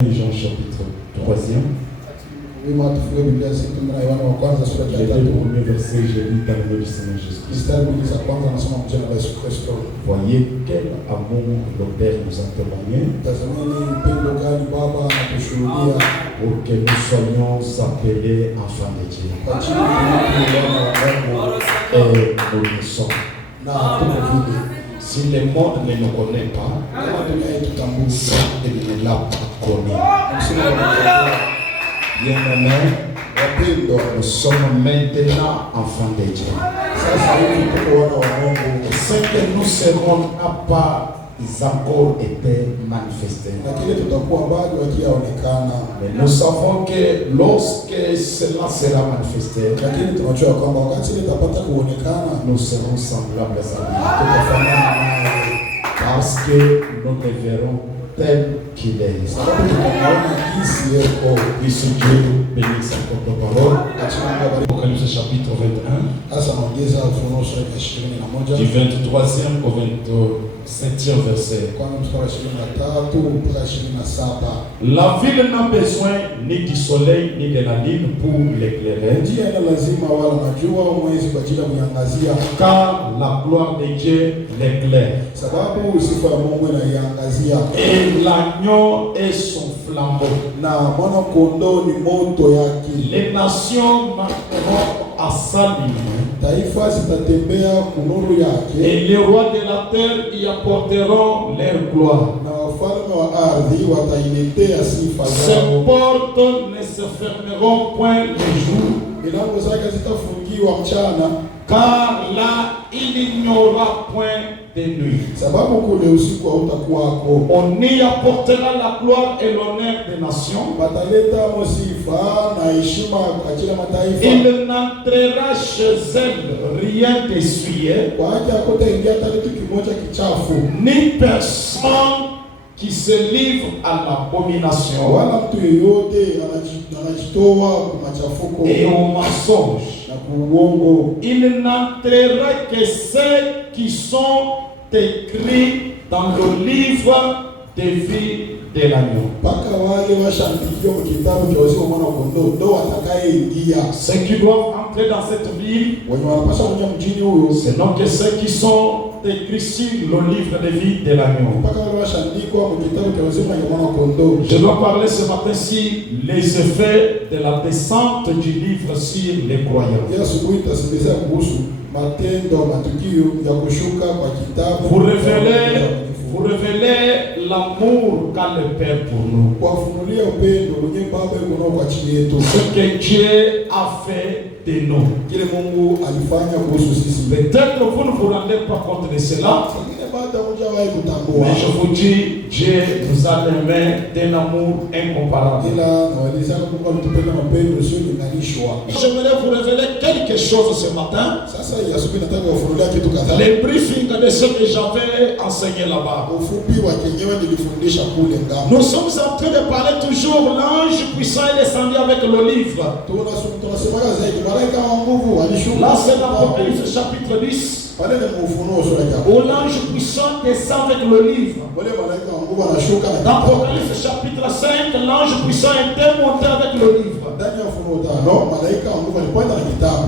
Jean chapitre 3e. Les deux premiers versets, j'ai lu dans le nom du Seigneur Jésus-Christ. Voyez quel amour le Père nous a témoigné pour que nous soyons appelés enfants de Dieu. Et nous le sommes. Si le monde ne nous connaît pas, ça ne l'a pas connu. Bien-aimés, nous sommes maintenant enfants de Dieu. Ce que nous serons n'a pas encore été manifesté. Mais nous savons que lorsque cela sera manifesté, nous serons semblables à lui. Parce que nous le verrons tel qu'il est. Puisse Dieu bénir sa propre parole. Apocalypse chapitre 21, du 23e au 27e verset. La ville n'a besoin ni du soleil ni de la lune pour l'éclairer, car la gloire de Dieu l'éclaire. Et l'agneau est son flambeau. Les nations marcheront à sa lumière, et les rois de la terre y apporteront leur gloire. Ces portes ne se fermeront point le jour, car là il n'y aura point de nuit. On y apportera la gloire et l'honneur des nations. Il n'entrera chez elle rien d'essuyé, ni personne qui se livre à l'abomination et au mensonge. Il n'entrera que ceux qui sont écrits dans le livre de vie de l'agneau. Ceux qui doivent entrer dans cette ville, ce n'est que ceux qui sont écrits sur le livre de vie de l'agneau. Je dois parler ce matin sur les effets de la descente du livre sur les croyants. Vous révélez l'amour qu'a le Père pour nous. Ce que Dieu a fait de nous. Peut-être vous ne vous rendez pas compte de cela, mais je vous dis, Dieu nous a aimé d'un amour incomparable. J'aimerais vous révéler quelque chose ce matin. Les briefings de ce que j'avais enseigné là-bas. Nous sommes en train de parler toujours l'ange puissant est descendu avec le livre. Là c'est l'Apocalypse chapitre 10. Où l'ange puissant descend avec le livre. Dans Apocalypse chapitre 5, l'ange puissant était monté avec le livre.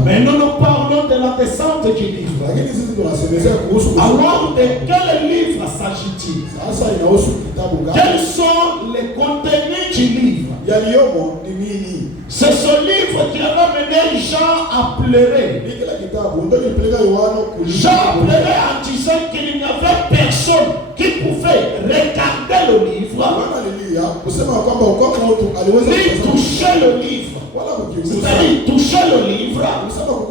Mais nous nous parlons de la descente du livre. Alors de quel livre s'agit-il? Quels sont les contenus du livre? C'est ce livre qui a mené Jean à pleurer. Jean pleurait en disant qu'il n'y avait personne qui pouvait regarder le livre, ni toucher le livre. C'est-à-dire toucher le livre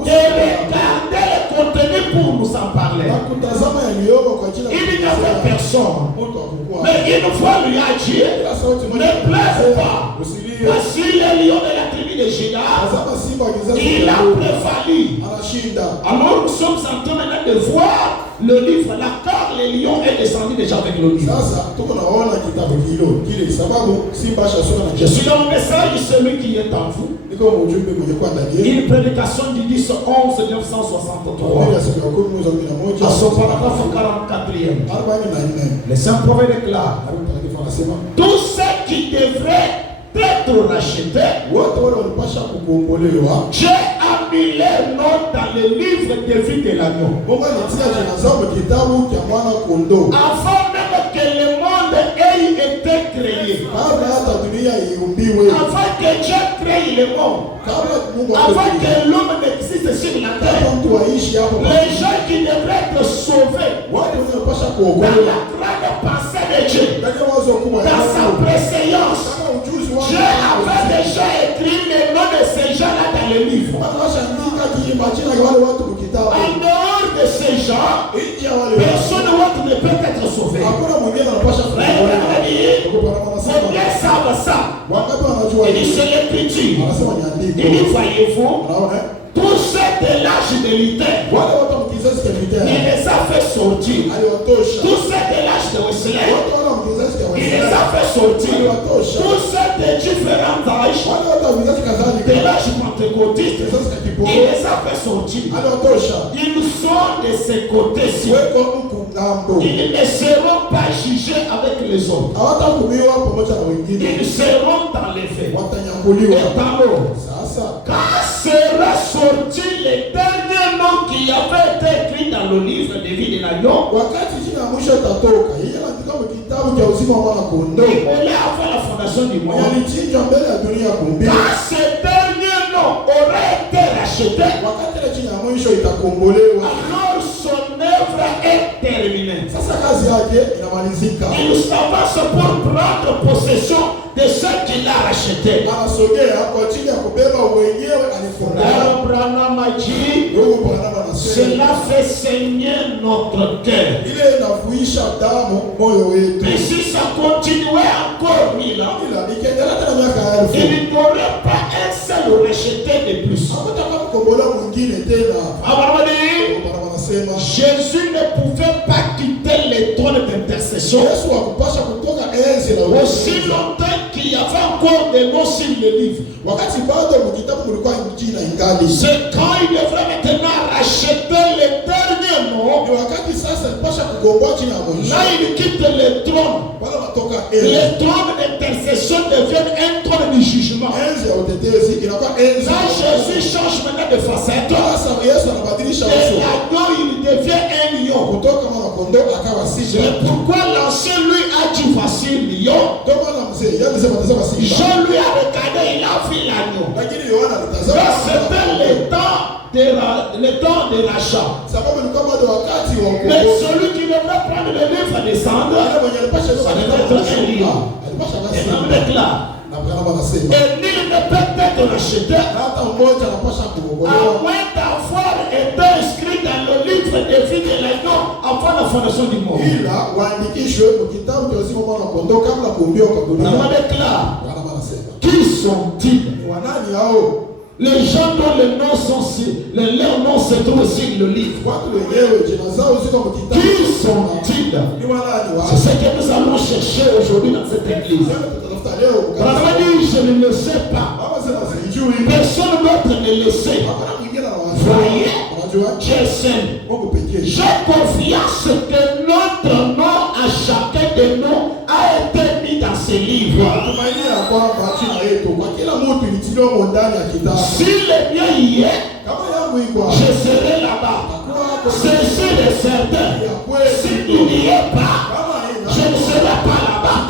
et regarder le contenu pour nous en parler. Il n'y avait personne. Mais une fois lui a dit, ne pleure pas. Voici le lion de la tribu de Juda, il a prévalu. Alors nous sommes en train maintenant de voir le livre, car le lion est descendu déjà avec le livre. Je suis dans le message de celui qui est en vous. Une prédication du 10-11-1963. À son paragraphe 44e. Le Saint-Prophète déclare: tous ceux qui devraient être rachetés, Dieu a mis leur nom dans le livre de vie de l'agneau. Avant même que le monde ait été créé, avant que Dieu crée le monde, avant que l'homme n'existe sur la terre, les gens qui devraient être sauvés dans la grande pensée de Dieu, dans sa préséance, Dieu avait déjà écrit les noms de ces gens-là dans le livre. En dehors de ces gens, personne d'autre ne peut être sauvé. Combien savent ça? Il dit c'est l'écriture. Il dit voyez-vous, tous ceux de l'âge de Luther, il les a fait sortir. Tous ceux de l'âge de Wesley, il les a fait sortir. Tous ceux de différents âges, de l'âge pentecôtiste, il les a fait sortir. Ils sont de ce côté-ci. Ils ne seront pas jugés avec les autres. Ils seront dans les faits. Et dans l'eau. Quand sera sorti le dernier nom qui avait été écrit dans le livre de vie de l'agneau, il voulait avoir la fondation du monde. Quand ce dernier nom aurait été racheté, alors son œuvre est terminée. Il s'avance pour prendre possession de ce qu'il a racheté. Abraham a dit, cela fait saigner notre cœur. Mais si ça continuait encore 1000 ans, il n'y aurait pas un seul rejeté de plus. Jésus ne pouvait pas quitter les trônes d'intercession aussi longtemps qu'il y avait encore des noms sur le livre. C'est quand il devrait maintenant racheter les derniers noms. Là, il quitte les trônes. Les trônes d'intercession deviennent un trône du jugement. Là, Jésus change maintenant de facette. L'agneau, il devient un lion. C'est pourquoi l'ancien lui a dit voici lion. Jean lui a regardé, il a vu l'agneau. C'était le temps de rachat. Mais celui qui devrait prendre le livre et descendre, ça devrait être un lion. Et même déclare, et nul ne peut être racheté à moins d'avoir été inscrit dans le livre de vie de l'agneau avant la fondation du monde. Qui sont-ils? Les gens dont les noms sont leurs noms se trouvent sur le livre. Qui sont-ils? C'est ce que nous allons chercher aujourd'hui dans cette église. Je ne le sais pas. Personne d'autre ne le sait. Voyez, j'ai confiance que notre nom à chacun de nous a été mis dans ce livre. Si le mien y est, je serai là-bas. C'est sûr et certain. S'il n'y est pas, je ne serai pas là-bas.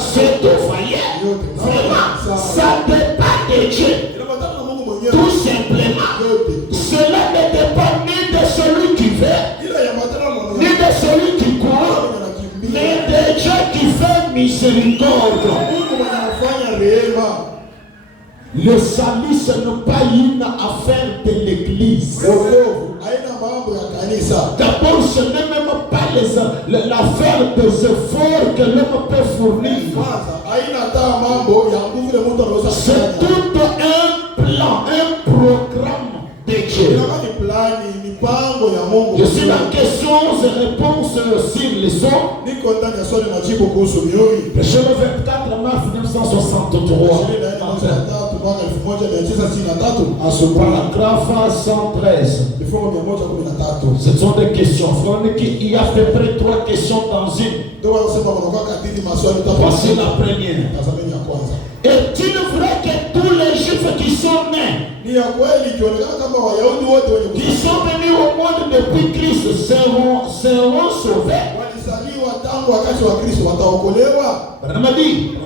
C'est tout, voyez. Vraiment, ça dépend de Dieu. Tout simplement. Cela ne dépend ni de celui qui veut, ni de celui qui court, mais de Dieu qui fait miséricorde. Le salut, ce n'est pas une affaire de l'église. D'abord, ce n'est même pas l'affaire des efforts que l'homme peut fournir. C'est tout un plan, un programme de Dieu. Je suis dans questions et réponses sur les sons. Péché le 24 mars 1963. À ce paragraphe 113. Ce sont des questions. Il y a à peu près 3 questions dans une. Voici la première. kwanza. Est-il vrai que tous les Juifs qui sont nés, Ni ya kweli ikionekana kama Wayahudi wote wenye qui sont venus au monde depuis Christ seront sauvés? walizaliwa tangu wakati wa Kristo wataokolewa? Branham a dit,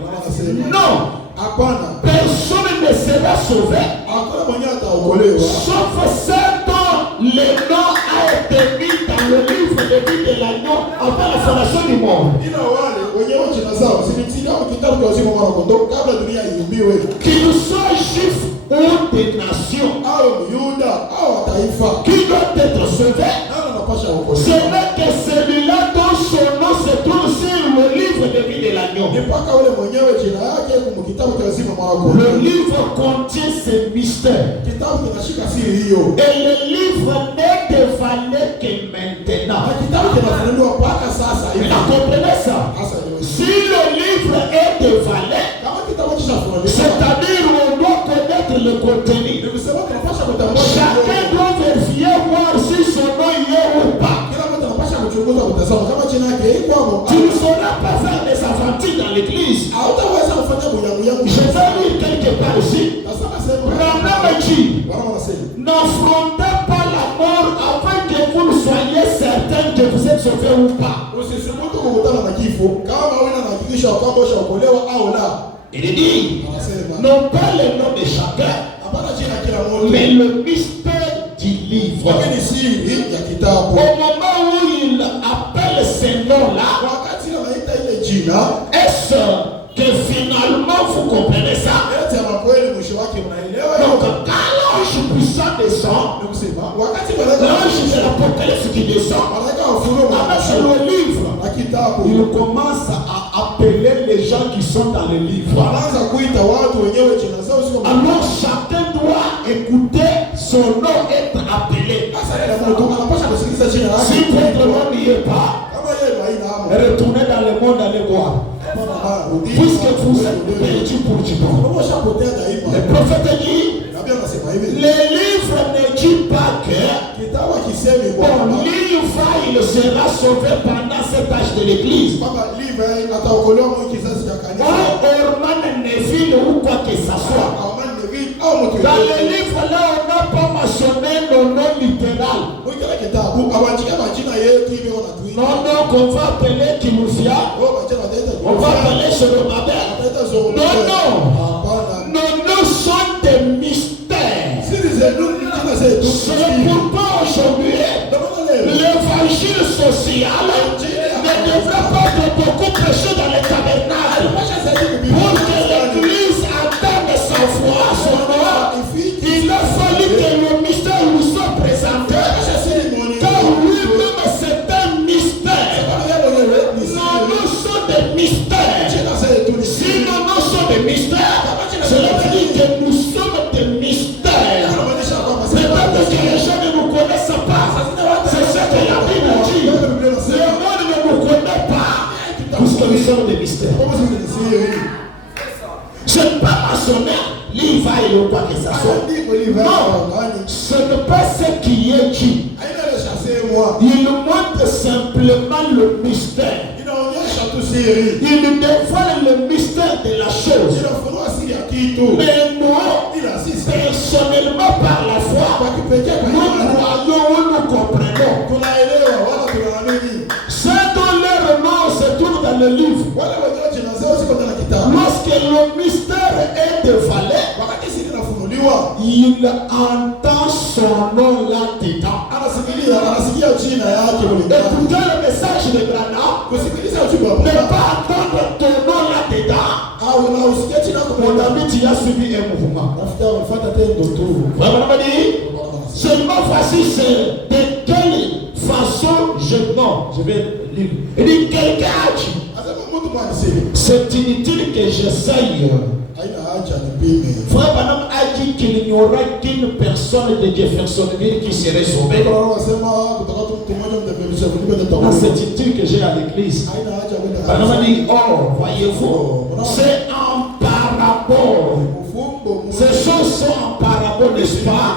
non, Hapana. personne ne sera sauvé, Hakuna mwenye ataokolewa sauf ceux dont le nom a été mis dans le livre de vie de l'agneau avant la fondation du monde. ila wale wenyewe jina zao zimetilia kitabu cha uzima wa kondoo kabla dunia iumbiwe, Qu'ils soient juifs ou des nations, au Yuda au taifa, qui doivent être sauvés, nani anapasha ce kuokolewa? n'est que celui-là dont son nom se trouve sur le livre de vie de l'agneau. Ni mpaka ule mwenyewe jina yake kwa kitabu cha uzima wa Le kondoo. livre contient ces mystères. Kitabu kinashika siri hiyo, Et le livre n'est dévoilé que maintenant. na kitabu kinafunuliwa mpaka sasa hivi. Vous comprenez ça? Hasa leo hii. Si le livre est dévoilé, Kama kitabu kishafunuliwa, c'est-à-dire on doit connaître le contenu. ni kusema tunapasha kutambua Chacun doit vérifier voir si son nom y est ou pas. kila mtu anapasha kuchunguza kutazama kama jina yake iko hapo. Tu ne sauras pas faire des aventures dans l'église. Hautaweza kufanya buyabuyabu. Je vais lire quelque part ici. Nasema sema Branham dit, wana wanasema n'affrontez pas la mort avant que vous ne soyez certain que vous êtes sauvé ou pas. usisimuke kukutana na kifo kama wewe unahakikisha kwamba ushaokolewa au la. Il dit, Anasema non pas le nom de chacun, hapana jina kila mtu, mais le mystère du livre. lakini siri ya kitabu. Au moment où il appelle ce nom-là, Wakati anaita ile jina, est-ce que finalement vous comprenez ça? yote ya kweli mwisho wake mnaelewa. Donc, quand l'ange puissant descend, Ni kusema wakati malaika l'ange de l'Apocalypse qui descend, malaika wafunuo avec le livre, na kitabu, il commence à appeler les gens qui sont dans le livre. anaanza kuita watu wenyewe jina zao sio Alors chacun doit écouter son nom être appelé. sasa ile mtu anapaswa kusikiliza jina lake. Si votre nom n'y est pas, Kama yeye haina hapo, retournez dans le monde, allez voir. Puisque vous êtes perdus pour du bon. kama ushapotea daima. Le prophète dit, Nabii anasema hivi, le livre ne dit pas que kitabu kisemi bon, kwamba l'ivre, il sera sauvé pendant cet âge de l'église. kwamba live ataokolewa mwa kizazi cha kanisa. Orman Neville ou quoi que ce soit. Aman David au mtu Dans yote. le livre là, on n'a pas mentionné nos noms littéral. Mwingine kitabu awachia majina yetu hivi wana tuita. Non, non, qu'on va appeler Kimufia, Wao majina wataita. on va appeler Zorobabel. Wataita Zorobabel. Non, non. Hapana. Nos noms sont des mystères. Siri zetu ni jina zetu. C'est pourquoi aujourd'hui, l'évangile social ne devrait pas être beaucoup prêché dans les tabernacles. Pour que l'église attende sa foi, son nom, il a fallu que le mystère lui soit présenté. Car lui-même c'est un mystère. Nos noms sont des mystères. Si nos noms sont des mystères, cela veut dire que nous sommes des mystères. Peut-être que les gens ne nous connaissent pas. C'est ce que la Bible dit. Le monde ne nous connaît pas. Puisque nous sommes des mystères. Je ne peux pas mentionner l'Ivaï ou quoi que ce soit. Non, ce n'est pas ce qui est dit. Il montre simplement le mystère. Il dévoile le mystère de la chose. Mais nous, personnellement par la foi, nous croyons ou nous comprenons. C'est dans leur nom se trouve dans le livre. Lorsque le mystère est dévoilé, il entend son nom là-dedans. Écoutez le message de Branham. Ne pas attendre ton nom là-dedans. Mon ami, tu as suivi un mouvement. Vraiment dit, seulement voici c'est de quelle façon je vais lire. Il dit quelqu'un a dit, c'est inutile que j'essaye. Frère Branham a dit qu'il n'y aura qu'une personne de Jeffersonville qui serait sauvée. C'est inutile que j'ai à l'église. Branham a dit, oh, voyez-vous, c'est en parabole. Ces choses sont en parabole, n'est-ce pas?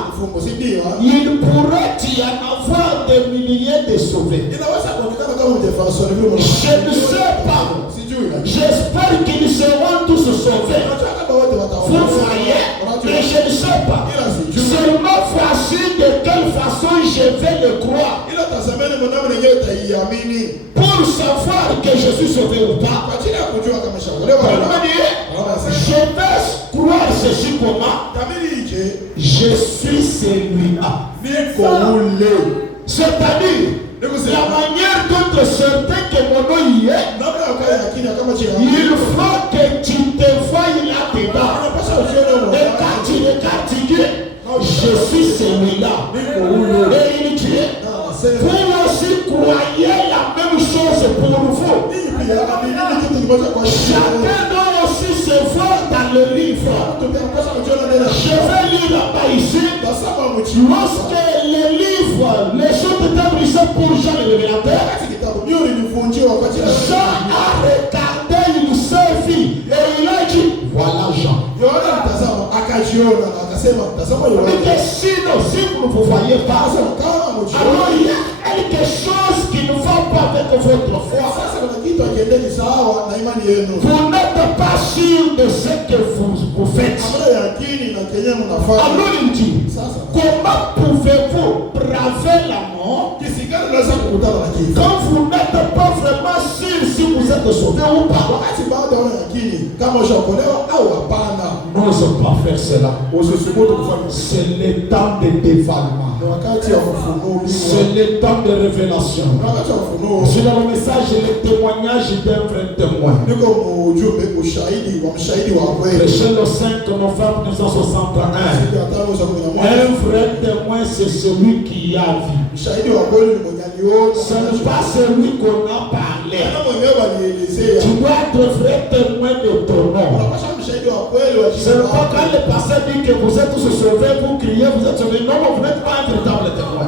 Il pourrait y en avoir des milliers de sauvés. Je ne sais pas. J'espère qu'ils seront tous se sauver. Vous voyez, mais je ne sais pas. Seulement voici de quelle façon je vais le croire. Pour savoir que je suis sauvé ou pas. Je vais croire ceci comment? Je suis celui-là. C'est-à-dire, la manière dont certains que mon nom y est, il faut que tu te voies là-dedans. Et quand tu regardes, tu dis, je suis celui-là. Et il dit, vous aussi croyez la même chose pour vous. Chacun doit aussi se voir dans le livre. Je vais lire là-bas ici. Lorsque le livre, les choses étaient brisées pour Jean le révélateur, Jean a regardé, il s'est vu et il a dit, voilà Jean. Mais sinon, si vous ne vous voyez pas, alors il y a quelque chose qui ne va pas avec votre foi. Vous n'êtes pas sûr de ce que vous faites. Alors il dit, comment pouvez-vous braver la mort quand vous n'êtes pas vraiment sûr si vous êtes sauvé ou pas? N'ose pas faire cela. C'est le temps de dévalement. C'est le temps de révélation. C'est dans le message et le témoignage d'un vrai témoin. Prêché le 5 novembre 1961. Un vrai témoin, c'est celui qui a vu. Ce n'est pas celui qu'on a parlé. Tu dois être vrai témoin de ton nom. C'est pas quand le pasteur dit que vous êtes tous sauvés, vous criez, vous êtes sauvés. Non, vous n'êtes pas un véritable témoin.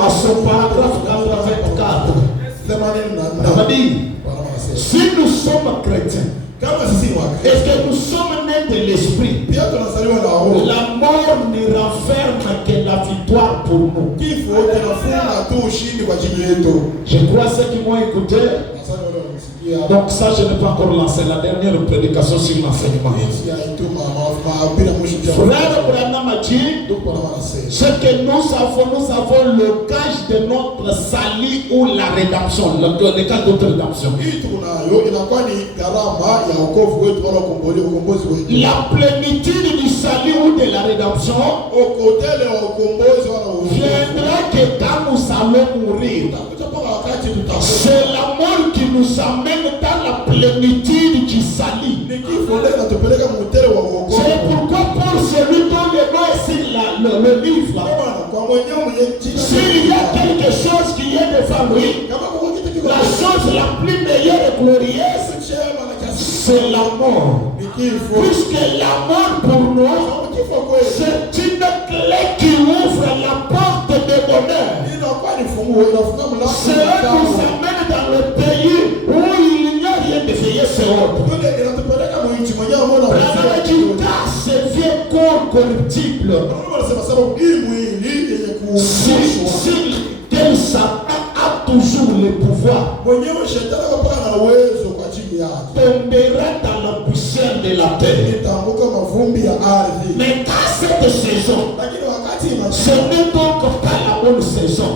À ce paragraphe 84, si nous sommes chrétiens, est-ce que nous sommes nés de l'esprit? La mort ne renferme que la victoire pour nous. Je crois ceux qui m'ont écouté. Donc ça, je n'ai pas encore lancé la dernière prédication sur l'enseignement. Frère Branham a dit, ce que nous avons le gage de notre salut ou la rédemption, le gage de notre rédemption. La plénitude du salut ou de la rédemption viendra que quand nous allons mourir. C'est la mort qui nous amène dans la plénitude du salut. C'est pourquoi pour celui dont le nom est sur le livre, s'il y a quelque chose qui est devant lui, la chose la plus meilleure et glorieuse, c'est la mort. Puisque la mort pour nous, c'est une clé qui ouvre la porte de bonheur. Cela nous amène dans le pays où il n'y a rien de veillé sur autre. Car ce vieux corps corruptible, quel Satan a toujours le pouvoir, tombera dans la poussière de la terre. Mais dans cette saison, ce n'est donc pas la bonne saison.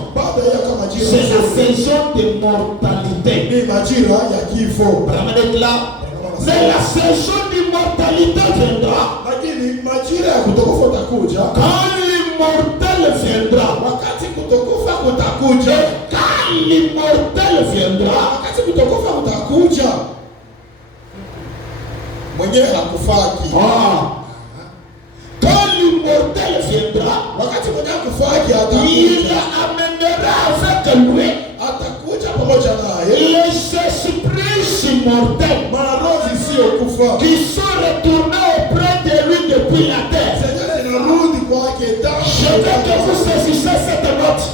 C'est la saison de mortalité. Mais la saison d'immortalité viendra quand l'immortel viendra. Et quand l'immortel viendra, quand l'immortel viendra, il amènera avec lui les esprits immortels qui sont retournés auprès de lui depuis la terre. Je veux que vous saisissiez cette note.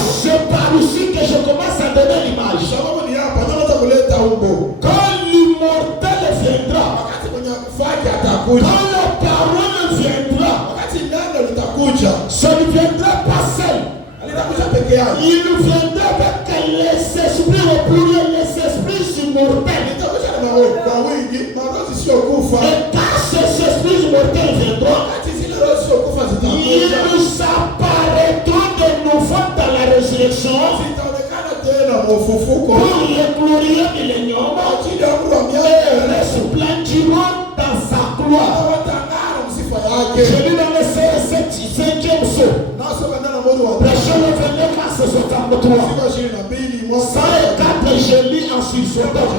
C'est par ici que je commence à donner l'image. Quand l'immortel viendra, quand la parole viendra, ça ne viendra pas seul. Il viendra avec les esprits au pluriel, les esprits immortels. quand ces esprits mortels viendront, ils nous apparaîtront de nouveau dans la résurrection pour le glorieux millénium et resplendiront dans sa gloire. Je lis dans le 5e saut. Verset 29 à 63. 104, je lis en sursautant.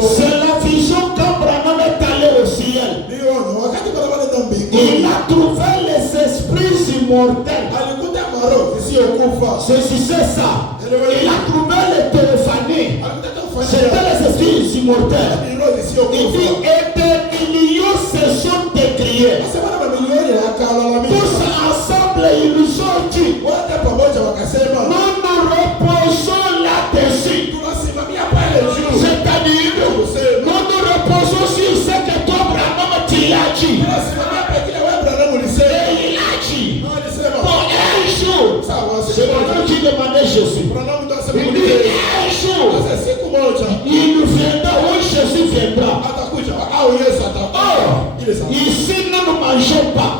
C'est la vision quand Branham est allé au ciel. Il a trouvé les esprits immortels. C'est ça. Il a trouvé les téléphonies. C'était les esprits immortels. Il dit, et des millions se sont décriés. Tous ensemble, ils nous ont dit, nous nous reposons là-dessus. C'est-à-dire, nous nous reposons sur ce que toi, Branham, tu as dit. Et il a dit, pour un jour, c'est Branham qui demandait Jésus. Il dit, un jour, il nous viendra, où Jésus viendra. Or, ici, nous ne mangeons pas.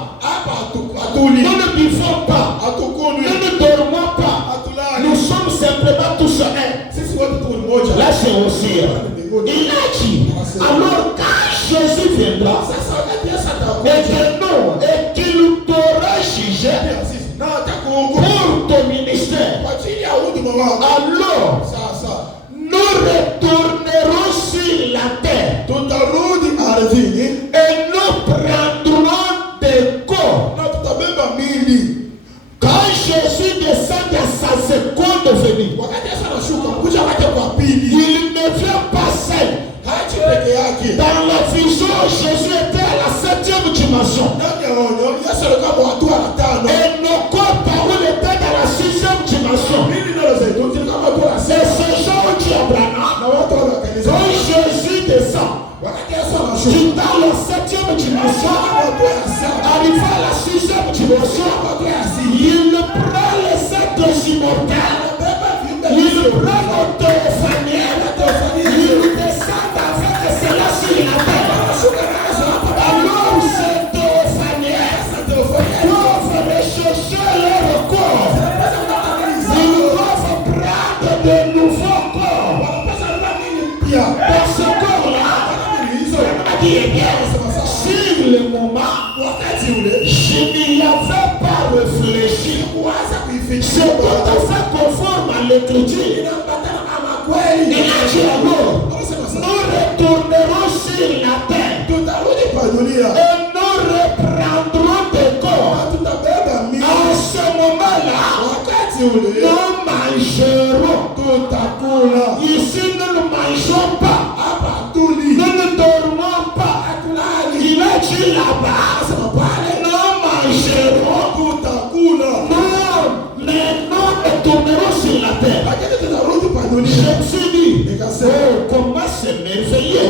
Nous ne buvons pas. Nous ne dormons pas. Nous sommes simplement tous un. Là, c'est aussi. Il a dit, alors quand Jésus viendra, et que nous, et qu'il t'aura jugé pour ton ministère, alors nous retournerons sur la terre et nous prendrons des corps. Quand Jésus descend à sa seconde venue, il ne vient pas seul. Dans la vision, Jésus était à la 7e dimension. Et nos corps paroles étaient dans la 6e dimension. Et ce jour où tu Abraham, quand Jésus descend, tu dans la 7e dimension, arrivé à la 6e dimension, il prend les êtres immortels, il prend notre téléphonière, il descend avec cela sur la terre. Alors ces téléphonières doivent rechercher leur corps. Ils doivent prendre de nouveaux corps. Dans ce corps-là, dit eh bien, sur le moment, je n'y avais pas réfléchi. C'est tout à fait conforme à l'écriture. Il a dit alors, nous retournerons sur la terre et nous reprendrons des corps. À ce moment-là, nous mangerons. Ici, nous ne mangeons pas. Nous ne dormons pas. Il a dit là-bas, nous mangerons. Mais nous retournerons sur la terre. Je me suis dit, oh, comment c'est merveilleux.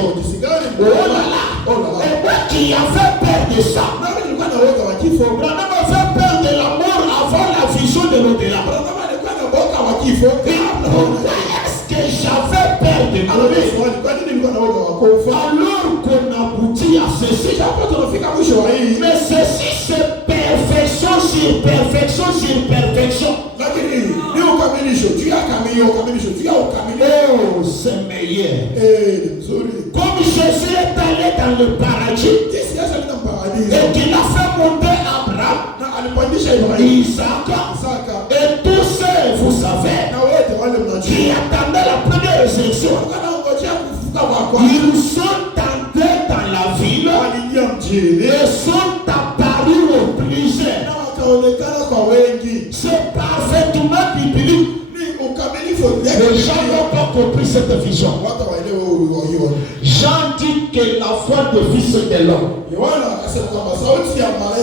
Oh là là. Et moi qui avais peur de ça, Branham avait peur de la mort avant la vision de l'au-delà. Pourquoi est-ce que j'avais peur de mourir? Alors qu'on aboutit à ceci. Mais ceci c'est perfection sur perfection sur perfection. Oh, c'est meilleur. Comme Jésus est allé dans le paradis et qu'il a fait monter Abraham, Isaac et tous ceux, vous savez, qui attendaient la première résurrection, ils sont entrés dans la ville et sont apparus aux plusieurs. C'est parfaitement biblique. Les gens n'ont pas compris cette vision. Jean dit que la foi de Fils de l'homme,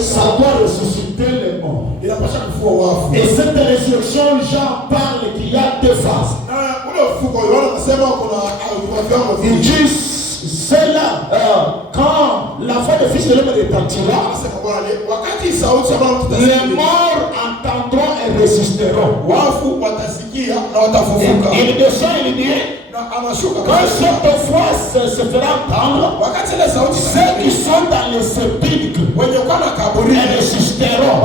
ça doit ressusciter les morts. Et cette résurrection, Jean parle qu'il y a deux phases. Il dit c'est là quand la foi de Fils de l'homme retentira, les morts entendront et résisteront. Il descend et il dit Quand cette voix se fera entendre, ceux qui sont dans les sépulcres, ils résisteront.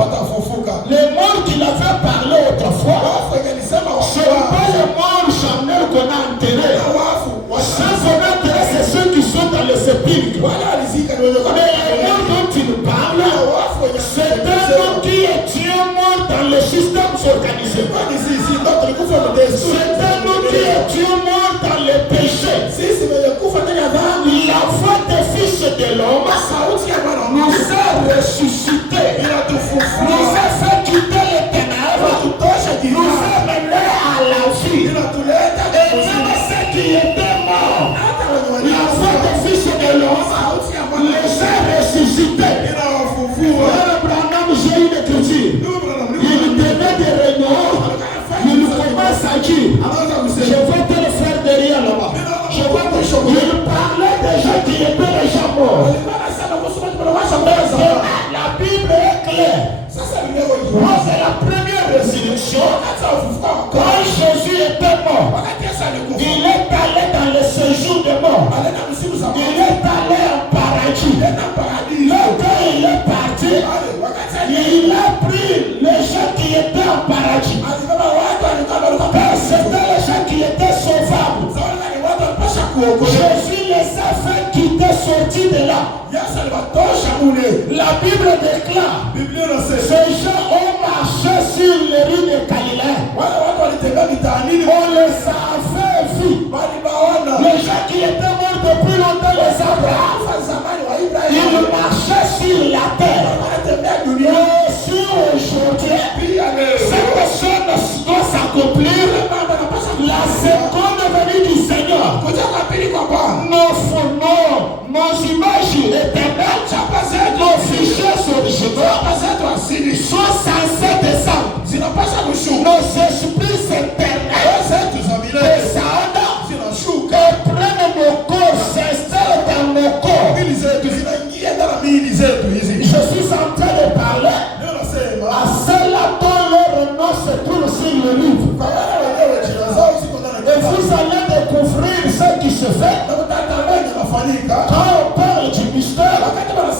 Les morts qu'il avait parlé autrefois, ce n'est pas les morts charnels qu'on a enterrés. Ceux qu'on a enterrés, c'est ceux qui sont dans les sépulcres. Mais les morts dont il parle, c'est un homme qui est Dieu mort dans le système organisé. C'est un homme qui est Dieu mort dans le péché. La voix des fils de l'homme nous a ressuscités, nous a fait quitter les ténèbres, nous a menés à la vie. Et même ceux qui étaient morts, la voix des fils de l'homme les a ressuscités. Abraham, j'ai une écriture. Il tenait des réunions, il commence à dire, je vais te le faire derrière là-bas. Il parlait des gens qui étaient déjà morts. La Bible est claire. Moi, c'est la première résurrection. Quand Jésus était mort, il est allé dans le séjour des morts. Il est allé en paradis. Quand il est parti, il a pris les gens qui étaient en paradis. C'était les gens qui étaient sauvables. Jésus les a fait quitter, sortir de là. La Bible déclare, ces gens ont marché sur les rues de Galilée. On les a fait vivre. Les gens qui étaient morts depuis longtemps, les Abraham, ils marchaient sur la terre. Et si aujourd'hui, cette chose doit s'accomplir, la seconde venue du Seigneur, nos images éternelles, nos fichiers originaux sont censés descendre. Nos esprits éternels descendent et prennent nos corps, s'installent dans nos corps. Je suis en train de parler à ceux-là dont leur nom se trouve sur le livre. Et vous allez découvrir ce qui se fait. Quand on parle du mystère,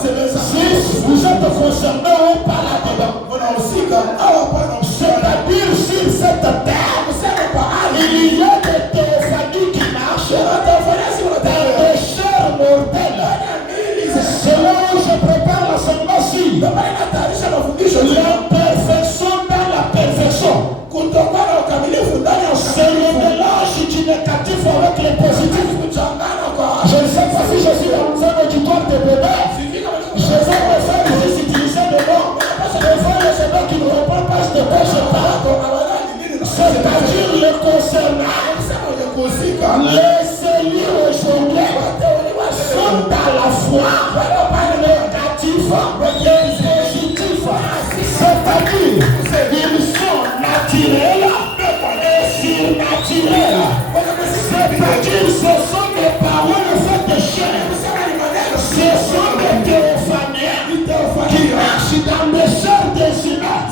si vous êtes concerné, on parle là-dedans. C'est-à-dire sur cette terre, il y a des théophanies qui marchent, des chairs mortelles. C'est là où je prépare l'enseignement-ci. L'imperfection dans la perfection. C'est le mélange du négatif avec le positif. Je ne sais pas si je suis dans un auditoire de bébé. Je vais me faire les utiliser de mots. Devant les gens qui ne répondent pas de quoi je parle. C'est-à-dire les concernants. Les élus aujourd'hui sont dans la foi négative et positive. C'est-à-dire ils sont naturels et surnaturels. C'est-à-dire ce sont des paroles faites de chair. Ce sont des théophanies qui marchent dans les chairs des humains.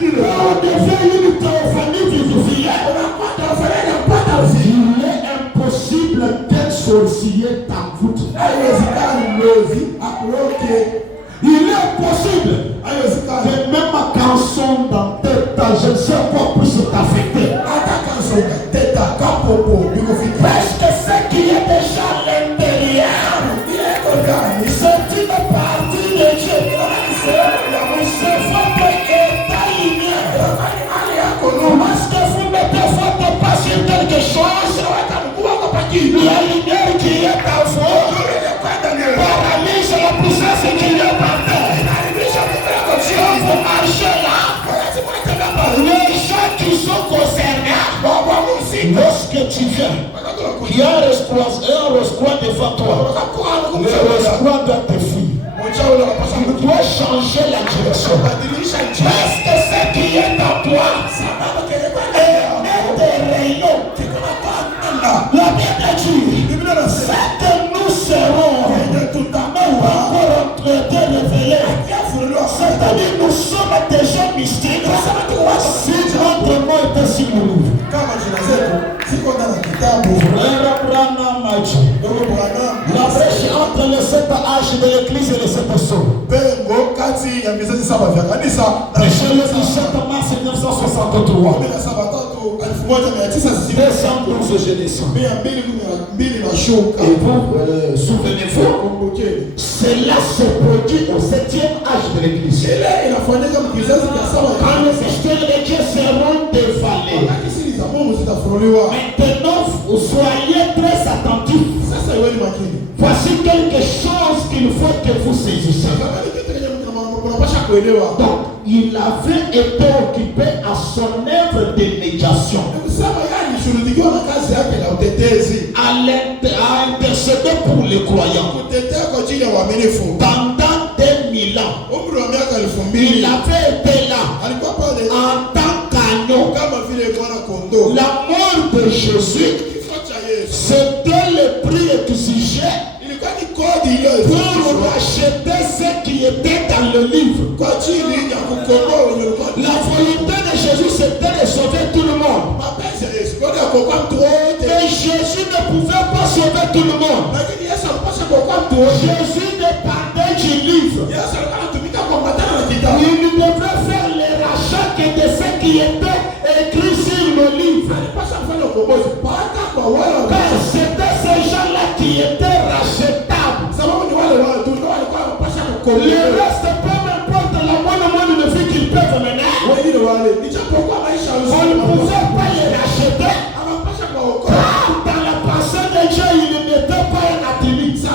On devient une théophanie vivifiée. Il est impossible qu'un sorcier t'envoûte. Il est possible que même ma canson dans tête, je ne sais pas plus t'affecter. Parce que ce qui est déjà à l'intérieur, c'est une partie de Dieu. C'est votre état lumière. Parce que vous mettez votre pas sur quelque chose, la lumière qui est en vous paralyse la puissance qui est en terre. Quand vous marchez là, les gens qui sont concernés, lorsque tu viens, il y a un rose-croix devant toi. Le rose-croix doit te fuir. Tu dois changer la direction. Parce que ce qui est en toi est des rayons. La Bible dit, c'est que nous serons encore en train de révéler. C'est-à-dire nous sommes des gens mystiques. Si notre nom était sur nous. kati ya mizazi saba vya kanisa na Prêché le 17 mars 1963. na sabato 1960 Décembre 12 je descends. mbili na shuka. Et vous, souvenez-vous, cela se produit au 7e âge de l'Église. Ile inafanyika mkizazi cha saba. Quand les mystères de Dieu seront dévalés. Wakati siri za Mungu zitafunuliwa. Maintenant, soyez très attentifs. Sasa iweni makini. Voici quelque chose qu'il faut que vous saisissiez. Donc, il avait été occupé à son œuvre de médiation, à intercéder pour les croyants. Pendant 2000 ans, il avait été là en tant qu'agneau. La mort de Jésus, c'était le prix exigé pour racheter ce qui était dans le livre. La volonté de Jésus, c'était de sauver tout le monde. Mais Jésus ne pouvait pas sauver tout le monde. Jésus dépendait du livre. Il devait faire les rachats de ce qui était écrit sur le livre. Car c'était ces gens-là qui étaient rachetables. Le reste, peu importe la moindre de vie qu'ils peuvent mener, on ne pouvait pas les racheter. Dans la pensée de Dieu, il n'était pas un athlétique.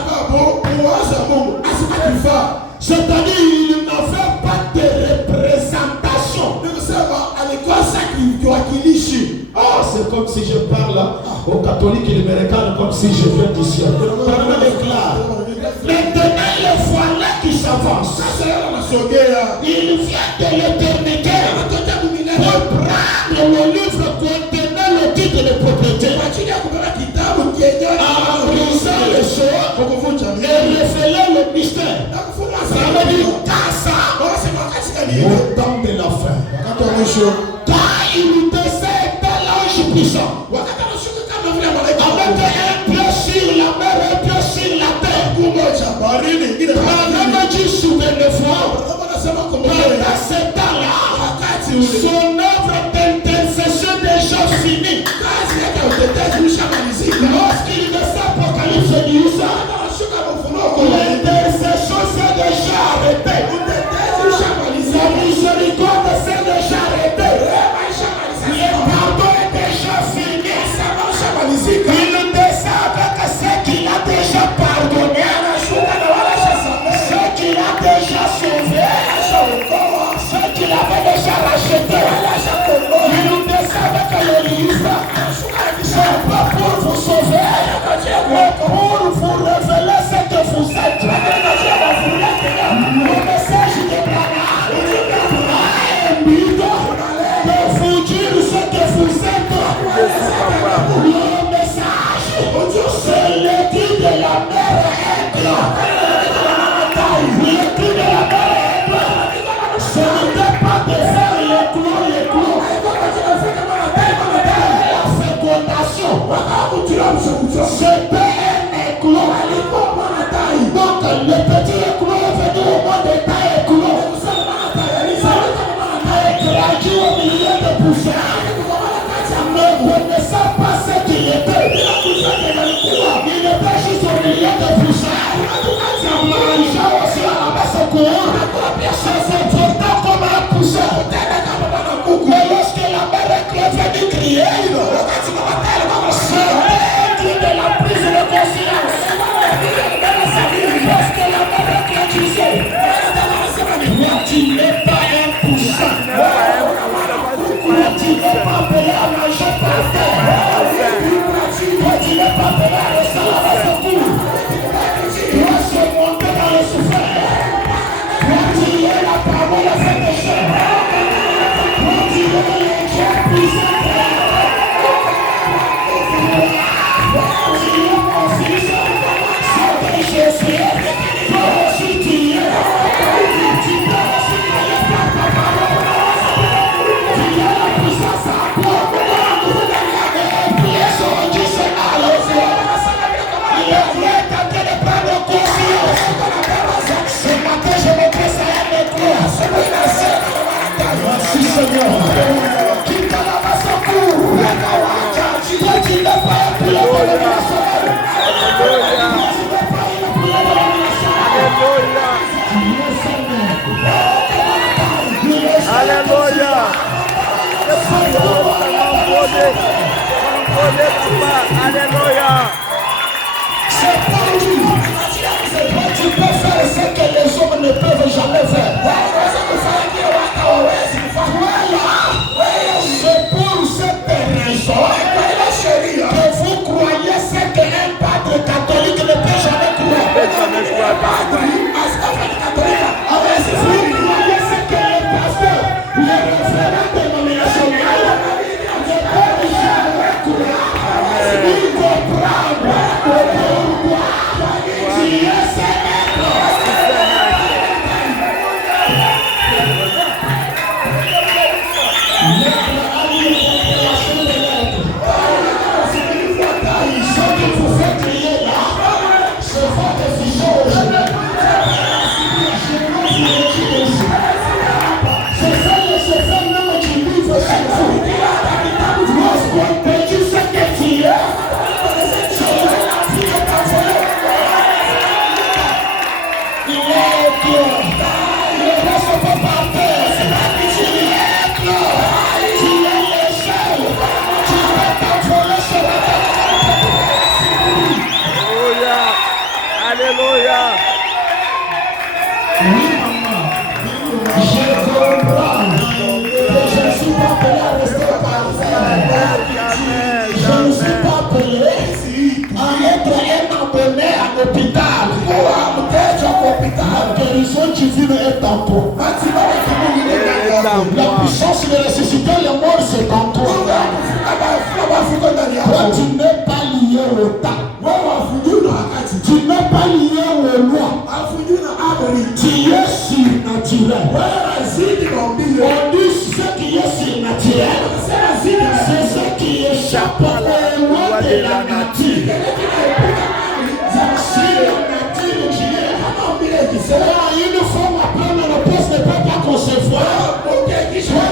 C'est-à-dire, il n'avait pas de représentation. Ah, c'est comme si je parle aux catholiques et les américains, comme si je viens du ciel. Maintenant, le voilà qui s'avance. Il vient de l'éternité pour prendre le livre contenant le titre de propriété. En brisant le sceau et révéler le mystère. Ça veut dire ça au temps de la fin. Quand il descend l'ange puissant, avec un pied sur la mer et un pied sur la terre. Pendant du souvenez-vous, pendant ce temps-là, son œuvre d'intercession déjà finie. Lorsqu'il descend Apocalypse 10, l'intercession s'est déjà arrêtée. La miséricorde s'est déjà arrêtée. Le pardon est déjà fini. Il descend avec ce qu'il a déjà pardonné, ce qu'il a déjà sauvé, ce qu'il avait déjà racheté. Il descend avec le livre. C'est pas pour vous sauver, mais pour vous révéler ce que vous êtes. Le message de Branham est un mythe de vous dire ce que vous êtes. Le message, c'est le cri de la mer éclat. Le cri de la mer éclat. Ce n'était pas de faire les clous. La fécondation, c'était un éclos. Donc le petit éclos est venu au monde de taille éclos. Grandi au milieu de poussière. Ne connaissant pas ce qu'il était. Il était juste au milieu de poussière. Mangeant aussi à la messe au courant. Ça se portait comme un poussin. Mais lorsque la mère est venue crier, c'est un de la prise de conscience. Lorsque la mère est disait, mais tu n'es pas un poussin. Mais tu n'es pas appelé à manger par terre. Mais tu n'es pas appelé à rester à la messe au courant. Tu dois se monter dans le souffle. Quand tu es la parole. Alléluia. C'est pas lui. Tu peux faire ce que les hommes ne peuvent jamais faire. C'est pour cette raison que vous croyez ce qu'un padre catholique ne peut jamais croire. Vous croyez ce que les pasteurs, les référents dénominationnels ne peuvent jamais croire. Ils comprennent pourquoi Dieu s'est Alléluia. Oui, maman. Je comprends que je ne suis pas appelé à rester parfait. Je ne suis pas appelé à être un abonné à l'hôpital. La guérison divine est en toi. La puissance de ressusciter les morts, c'est en toi. Toi, tu n'es pas lié au temps. Tu n'es pas lié aux lois. Tu es surnaturel. On dit ce qui est surnaturel, c'est ce qui échappe aux lois de la nature. Si la nature qui est une femme après ménopause ne peut pas concevoir, toi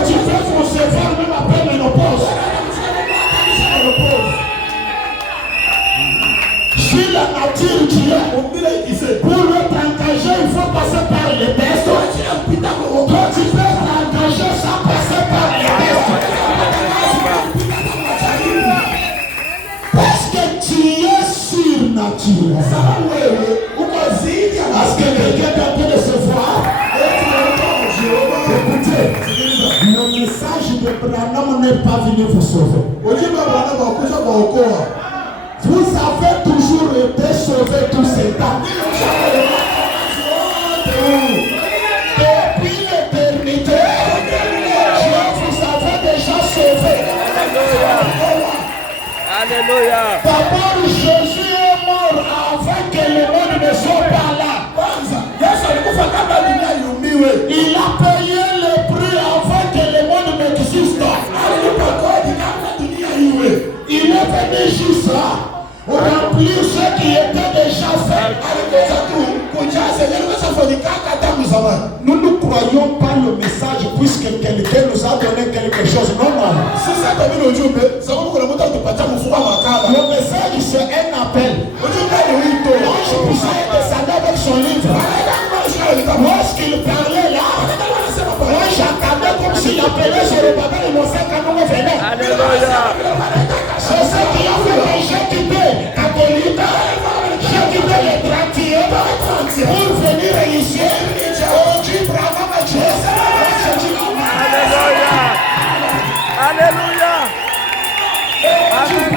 tu peux concevoir même après ménopause. Si la nature qui est pour être engagé, il faut passer par les tests. Toi tu peux t'engager sans passer par les tests. Parce que tu es surnaturel. Est-ce que quelqu'un peut de se voir? Écoutez, le message de Branham n'est pas venu vous sauver. Vous avez toujours été sauvés tous ces temps. Depuis l'éternité, Dieu vous avait déjà sauvés. Alléluia. D'abord, Jésus est mort avant que le monde ne soit pas là. Il a payé le prix avant que le monde n'existe. Il est venu juste là pour remplir ce qui était déjà fait. Nous ne croyons pas le message puisque quelqu'un nous a donné quelque chose. Non, non. Le message, c'est un appel. L'ange puissant descendait avec son livre. Lorsqu'il parlait là, moi j'entendais comme s'il appelait sur le papa de mon frère quand on venait. Alléluia. C'est ce qui a fait que j'ai quitté catholique, j'ai quitté les tractiers pour venir ici. Oh Dieu, bravo ma Dieu. Alléluia. Alléluia. Amen.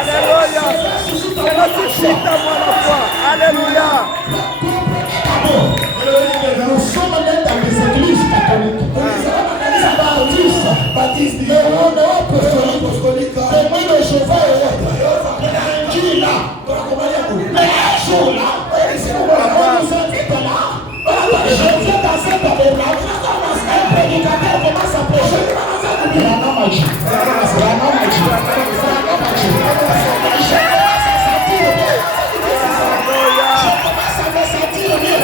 Alléluia. C'est notre suite à moi la foi. Alléluia. Nous sommes nés dans les églises catholiques. Baptistes, mais on est apostolique. Témoin de Jéhovah et autres. Qui est là? Mais un jour là, on nous invite là. Je viens dans cette époque. Un prédicateur commence à prêcher. Branham a dit. Branham a dit. Je commence à me sentir bien.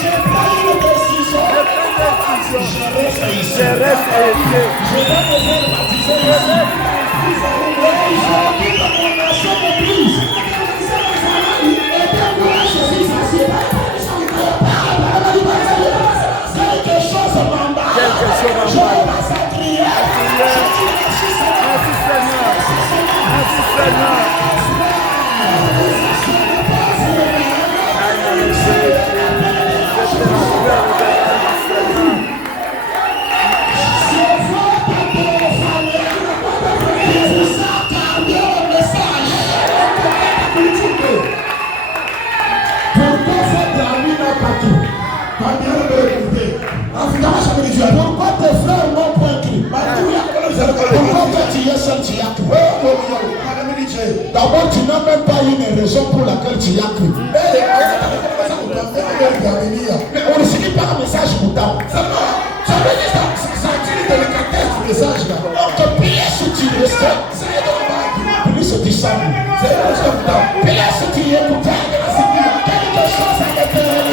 J'ai pris une décision. Je reste ici. Je vais me faire baptiser ici. Aujourd'hui, dans mon ancienne église, quelque chose m'embarque. Je commence à crier. Seigneur. Pourquoi tes frères n'ont pas écrit? Pourquoi toi tu es seul, tu as cru? D'abord, tu n'as même pas une raison pour laquelle tu as cru. On ne signifie pas un message pour toi. Ça veut dire ça tire de délicatesse du message là. Donc, plus tu restes, plus tu sens. Plus tu écoutes, quelque chose à l'intérieur.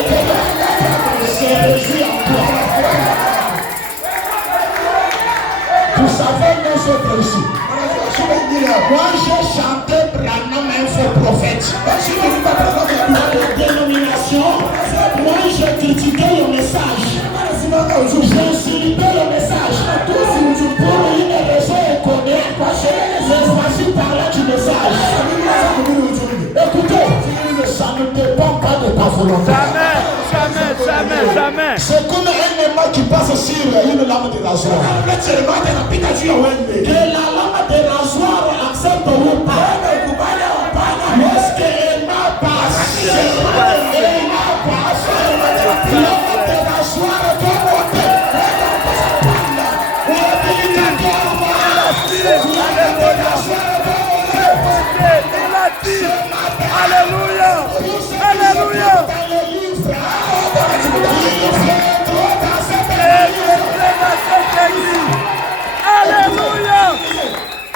C'est régi en toi. Vous savez, nous autres ici. Moi, j'ai chanté Branham, un faux prophète. Dans la dénomination, moi, j'ai critiqué le message. J'ai insulté le message. Pour une raison économique, parce que j'ai choisi parler du message. Écoutez, ça ne dépend pas de ta volonté. Jamais. C'est comme un aimant qui passe sur une lame de rasoir. Que la lame de rasoir accepte ou pas. Lorsque l'aimant passe, la lame de rasoir doit monter. Alléluia.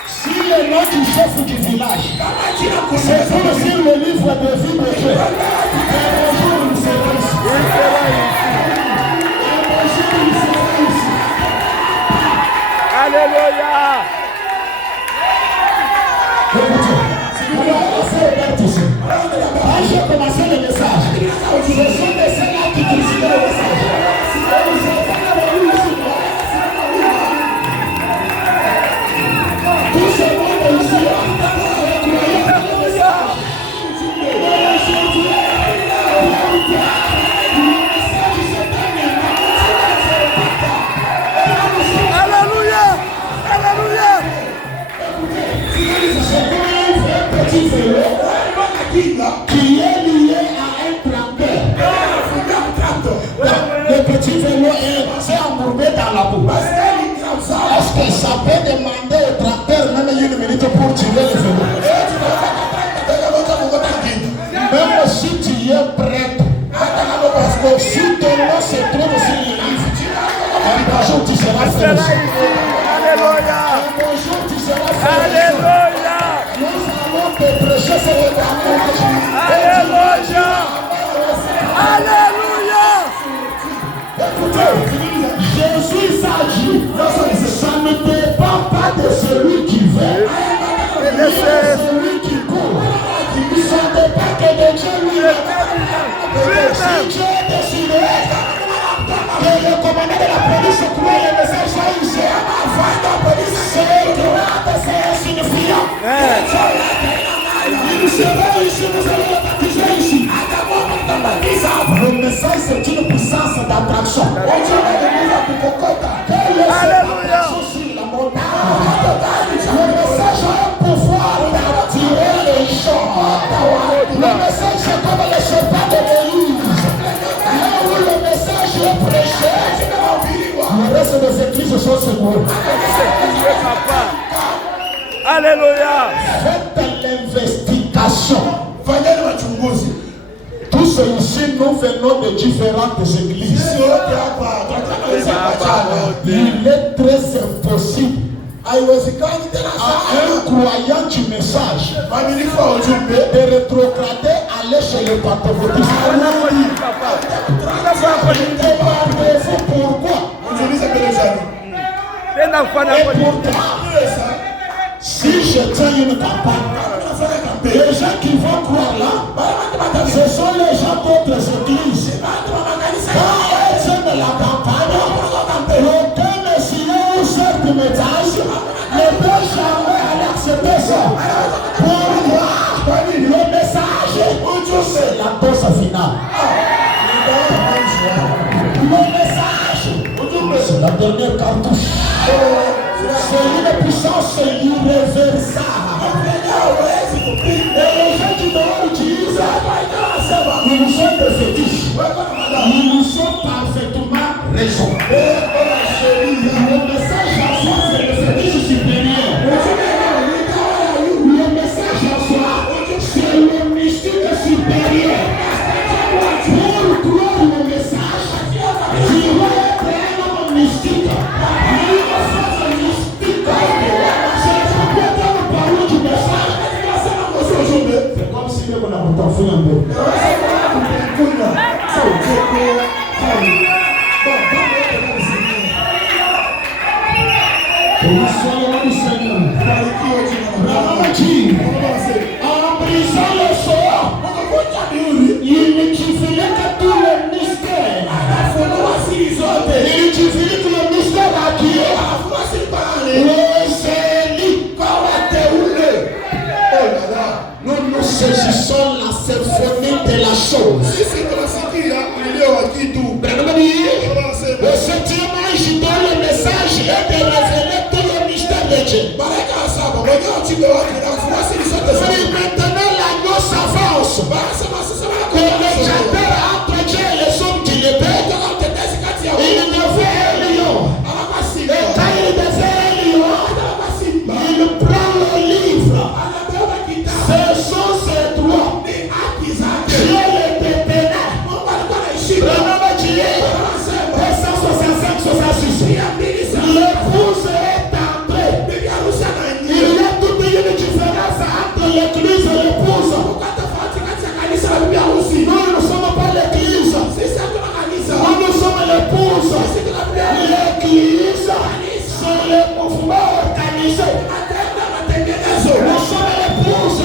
Si le nom du chef du village, c'est pour lire le livre de vie de Dieu. Alléluia. Quand j'ai commencé le message, ce sont des seigneurs qui critiquaient le message. Tout ce monde ici, Alléluia. petit vélo qui est lié à un tracteur. Le petit vélo est embourbé dans la boue. Est-ce que ça peut demander au tracteur même une minute pour tirer le vélo? Même si tu es prêt, parce que si ton nom se trouve sur le livre, un jour tu seras fait. Alléluia. Un jour tu seras fait. Alléluia. Nous allons te prêcher ce évangile. Alléluia. Alléluia. Écoutez, Jésus a dit, ça ne dépend pas de celui qui veut, mais de celui qui court. Ça ne dépend que de Dieu lui-même. Si Dieu décidait que le commandant de la police croit le message ici, c'est droit, c'est insignifiant. Vous serez ici, vous allez le baptiser ici. Le message c'est une puissance d'attraction. Alléluia. Le message a un pouvoir d'attirer les gens. Le message c'est comme le cheval de l'Église. Là où le message est prêché, le reste des églises sont secouées. Alléluia. Faites l'investigation. Tous ici, nous venons de différentes églises. Il est très impossible à un croyant du message de rétrograder, aller chez le pentecôtiste. Demandez-vous pourquoi. Et pourtant, si je tiens une campagne, les gens qui vont croire là, ce sont les gens d'autres églises. Quand elles aiment la campagne, aucun messieurs ou sœur du ménage ne peut jamais aller accepter ça. dernière cartouche. C'est une puissance irréversible. Et les gens qui dehors utilisent, ils nous sont des fétiches. Ils nous sont parfaitement raison. Le message en soi, c'est le fétiche supérieur. Le message en soi, c'est le mystique supérieur. Pour croire le message, tu dois être un homme mystique. C'est comme si on a fait un peu. En brisant le sort, il n'utilisait que tout le mystère. Il utilisait que le mystère a tué. Nous nous saisissons la symphonie de la chose. Le septième ange donne le message et de révéler tout le mystère de Dieu. Maintenant l'agneau s'avance. Que le médiateur entre Dieu et les hommes qui le bêtent, il devait un lion. Et quand il devait un lion, il prend le livre. Ce sont ces droits. Dieu les détenait. Prenons Dieu. 265-66. L'épouse est entrée. Il y a toute une différence entre l'église et l'épouse. Nous ne sommes pas l'église. Nous sommes l'épouse. L'église, c'est le mouvement organisé. Nous sommes l'épouse.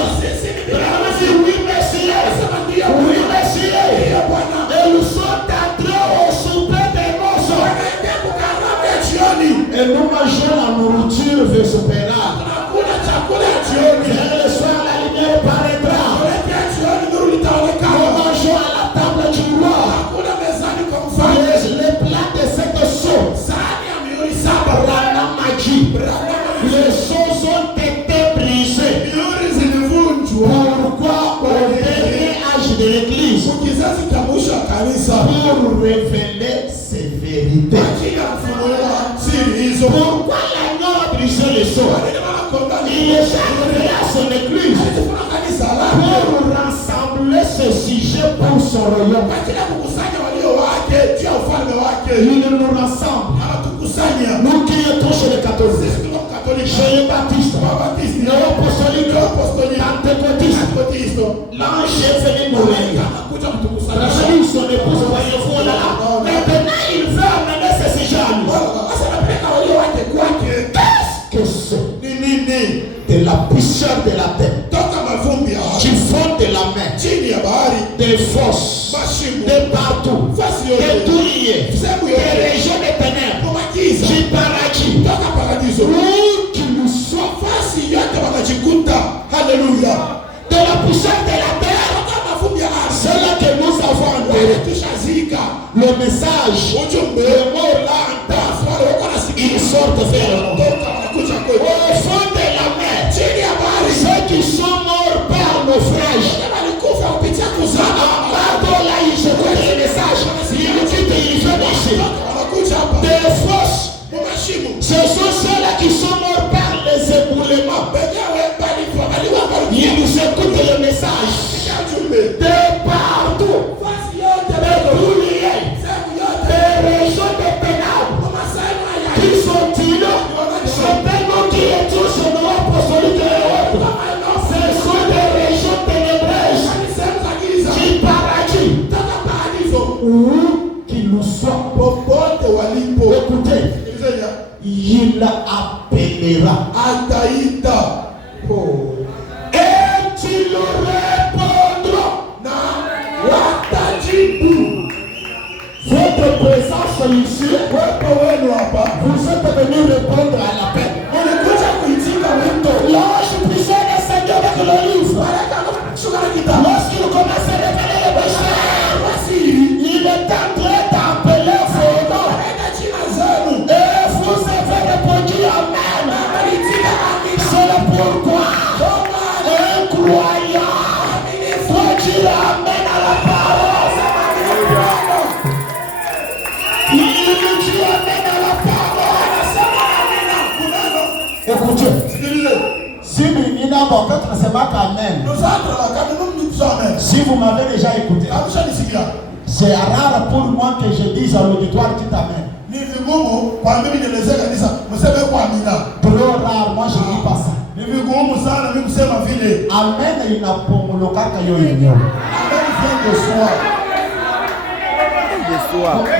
Oui, messieurs. Oui, messieurs. Et nous sommes entrés au souper des noces. Et nous mangeons la nourriture vespérale. Le soir, la lumière paraîtra. Nous mangeons à la table du roi. Les plats de cette sauce. Les choses ont été brisées. Pourquoi au dernier âge de l'église? Pour révéler ses vérités. Pourquoi l'agneau a brisé les sceaux? Il est arrivé à son église pour rassembler ce sujet pour son royaume. Il nous rassemble. Nous qui étions chez les catholiques, chez les baptistes, néo-apostoliques, pentecôtistes, l'ange est venu mourir. Son épouse, voyez-vous là. Maintenant, il veut amener ce sujet à nous. Qu'est-ce que c'est? De la puissance de la terre, du fond de la mer, des fosses, de partout, des douilles, des régions de ténèbres, du paradis, où qu'il nous soit, alléluia, de la puissance de la terre, c'est là que nous avons enterré le message, le mot là, ils sortent vers le monde. Au fond de la mer, ceux qui sont morts par naufrage, là, ils se croient le message, ils nous disent qu'ils veulent marcher. Des fosses, ce sont ceux-là qui sont morts par les éboulements. Ils nous écoutent le message. De partout, des bouliers, des régions de ténèbres, qui sont-ils? C'est tellement qui est tous au nom apostolique et autres. Ce sont des régions ténébreuses, du paradis, où qu'il nous soit. Écoutez, il appellera Ataïta. Et tu le répondras. amen à la parole. Il dit amen à la parole. Écoutez, si vous m'avez déjà écouté, c'est rare pour moi que je dise à l'auditoire tout amen. Trop rare, moi je ne dis pas ça. Amen, il n'a pas mon local que yo yenyewe. Amen vient de soi.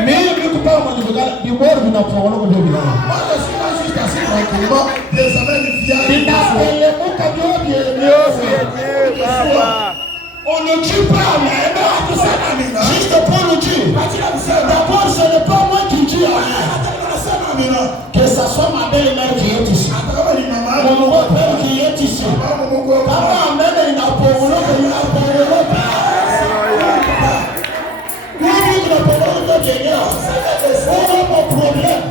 Mais il ne peut pas me dire que du bord n'a pas mon local. Moi je suis là juste assis tranquillement. Les amens viennent. On ne tue pas, mais juste pour le tuer. D'abord, ce n'est pas moi qui tue. Que ce soit ma belle-mère qui est ici, mon nouveau père qui est ici. Comment amène une apôtre, une apôtre. Oui, une apôtre de Dieu. On a mon problème.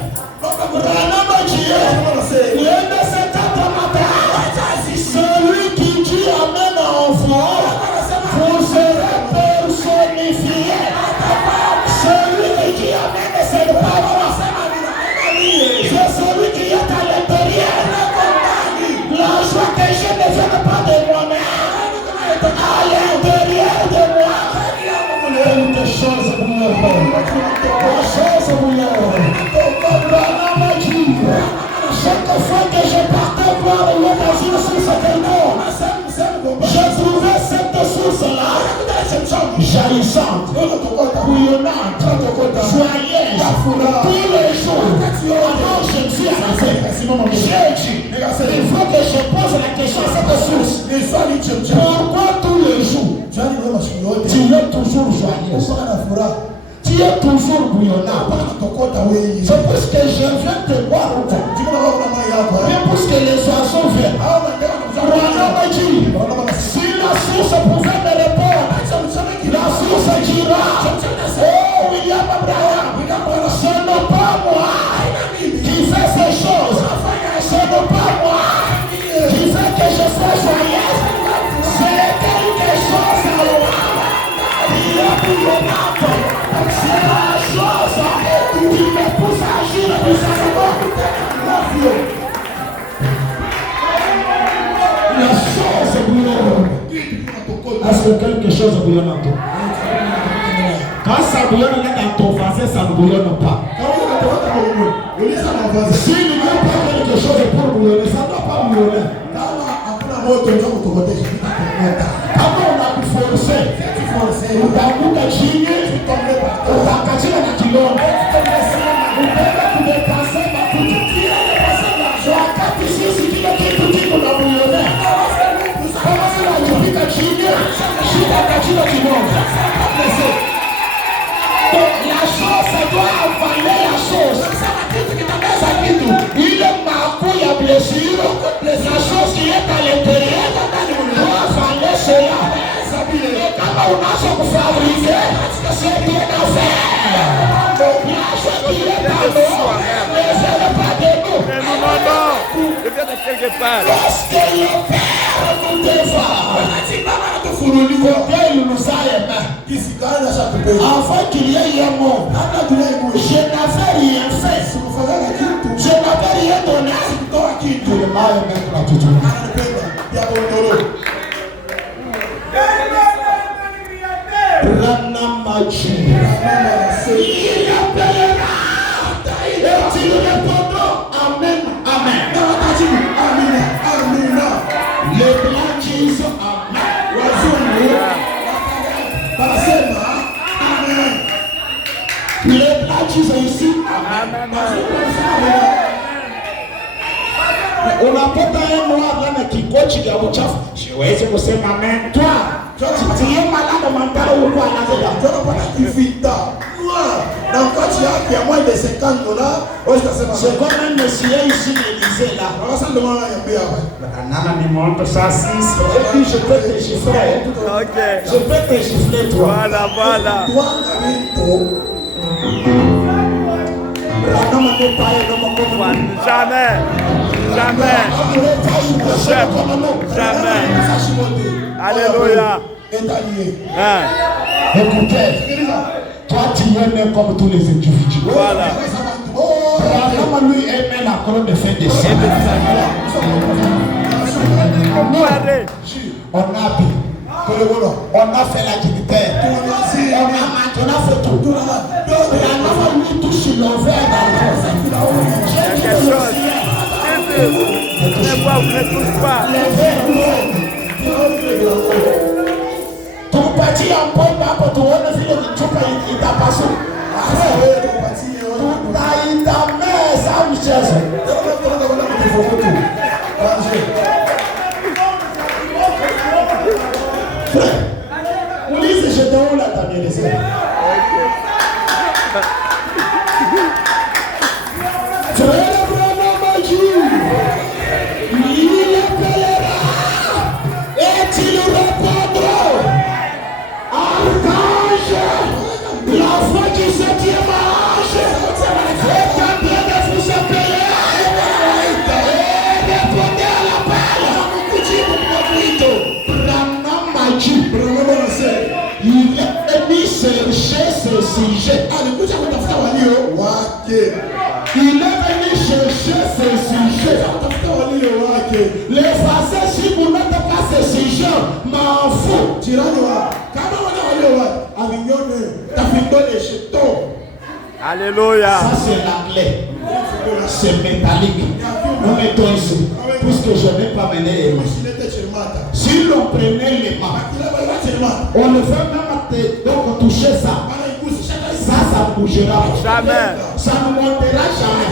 Celui qui dit amène enfant, vous serez personnifié. Celui qui dit amène, c'est pas moi. C'est celui qui est à l'intérieur. La joie que je ne viens pas de moi-même, à l'intérieur de moi. Quelque chose bouillon. Quelque chose bouillon. Chaque fois que je partais voir dans une source tellement, je trouvais cette source-là jaillissante, bouillonnante, joyeuse, tous les jours. Alors je me suis arrêté. J'ai dit, il faut que je pose la question à cette source. Pourquoi tous les jours tu es toujours joyeuse? Tu es toujours bouillonnant. C'est parce que je viens te voir. Mais parce que les oiseaux viennent. Si la source pouvait me répondre, la source dira, oh William Abraham, ce n'est pas moi qui fais ces choses. Ce n'est pas moi qui fait que je sois joyeuse. C'est quelque chose à moi. Il est bouillonnant. C'est la chose qui me pousse à agir bizarrement. La chose bouillonnante. Est-ce que quelque chose bouillonne en toi? Quand ça bouillonne dans ton passé, ça ne bouillonne pas. Si il n'y a pas quelque chose pour bouillonner, ça ne doit pas bouillonner. Quand on a forcé, on a beaucoup chigné, on a caché la kilomètre, on a dépassé ma petite fille. Je suis à 4 ici, si tu n'as qu'un petit pour la bouillonner. Comment ça va, tu piques à chigné, je suis à 4 kilomètres. Donc la chose, ça doit avaler la chose. Il est marqué, il y a blessure. La chose qui est à l'intérieur doit avaler cela. Quand on a ce qu'on fabriquer, c'est bien à faire. La chose qui est à nous, mais ce n'est pas de nous. Je viens de quelque part. Lorsque le Père nous défend, il nous a aimés. Afin qu'il y ait un monde, je n'avais rien fait. Je n'avais rien donné. Que le mal est mettre la toute. Ranamachi. Il appellera. Et tu répondras Amen, Amen. Amen, Amen. Les blancs disent Amen. Les blancs disent ici Amen. On a pas un noir là qui coach qui a au chef. Je vais essayer de dire Amen. Toi, tu es malade mental ou quoi là-dedans? Tu n'as pas de vita. Donc quand tu as moins de 50 $, c'est comme un monsieur ici l'Élysée là. Nana me montre ça 6. Et puis je peux te chiffrer. Ok. Je peux te chiffrer toi. Voilà. Jamais. Jamais. Jamais. Alléluia. Écoutez, toi tu es né comme tous les individus. Voilà. Abraham lui aimait la couronne de fin de siècle. On a fait la dignitaire. On a fait tout. Abraham lui touche l'envers dans le Quelque chose. Ne touche pas. ton petit en pomme pour ton village de Tchoupa, il t'a passé. Il t'a mis ça, Michel. Frère, on dit que j'étais où là, t'as bien laissé. Frère, vraiment, Magie, il appellera et il répondra. Archange, la foi du 7e âge, est en train de vous appeler. Et répondez à l'appel. Il est venu chercher ce sujet. Il est venu chercher ce sujet. Les Français, si vous n'êtes pas ce sujet, m'en fous. Alléluia. Ça, c'est la clé. C'est métallique. Nous mettons ici. Puisque je n'ai pas mené. Si l'on prenait les mains, on le fait même donc toucher ça. Ça bougera. Jamais. Ça ne montera jamais.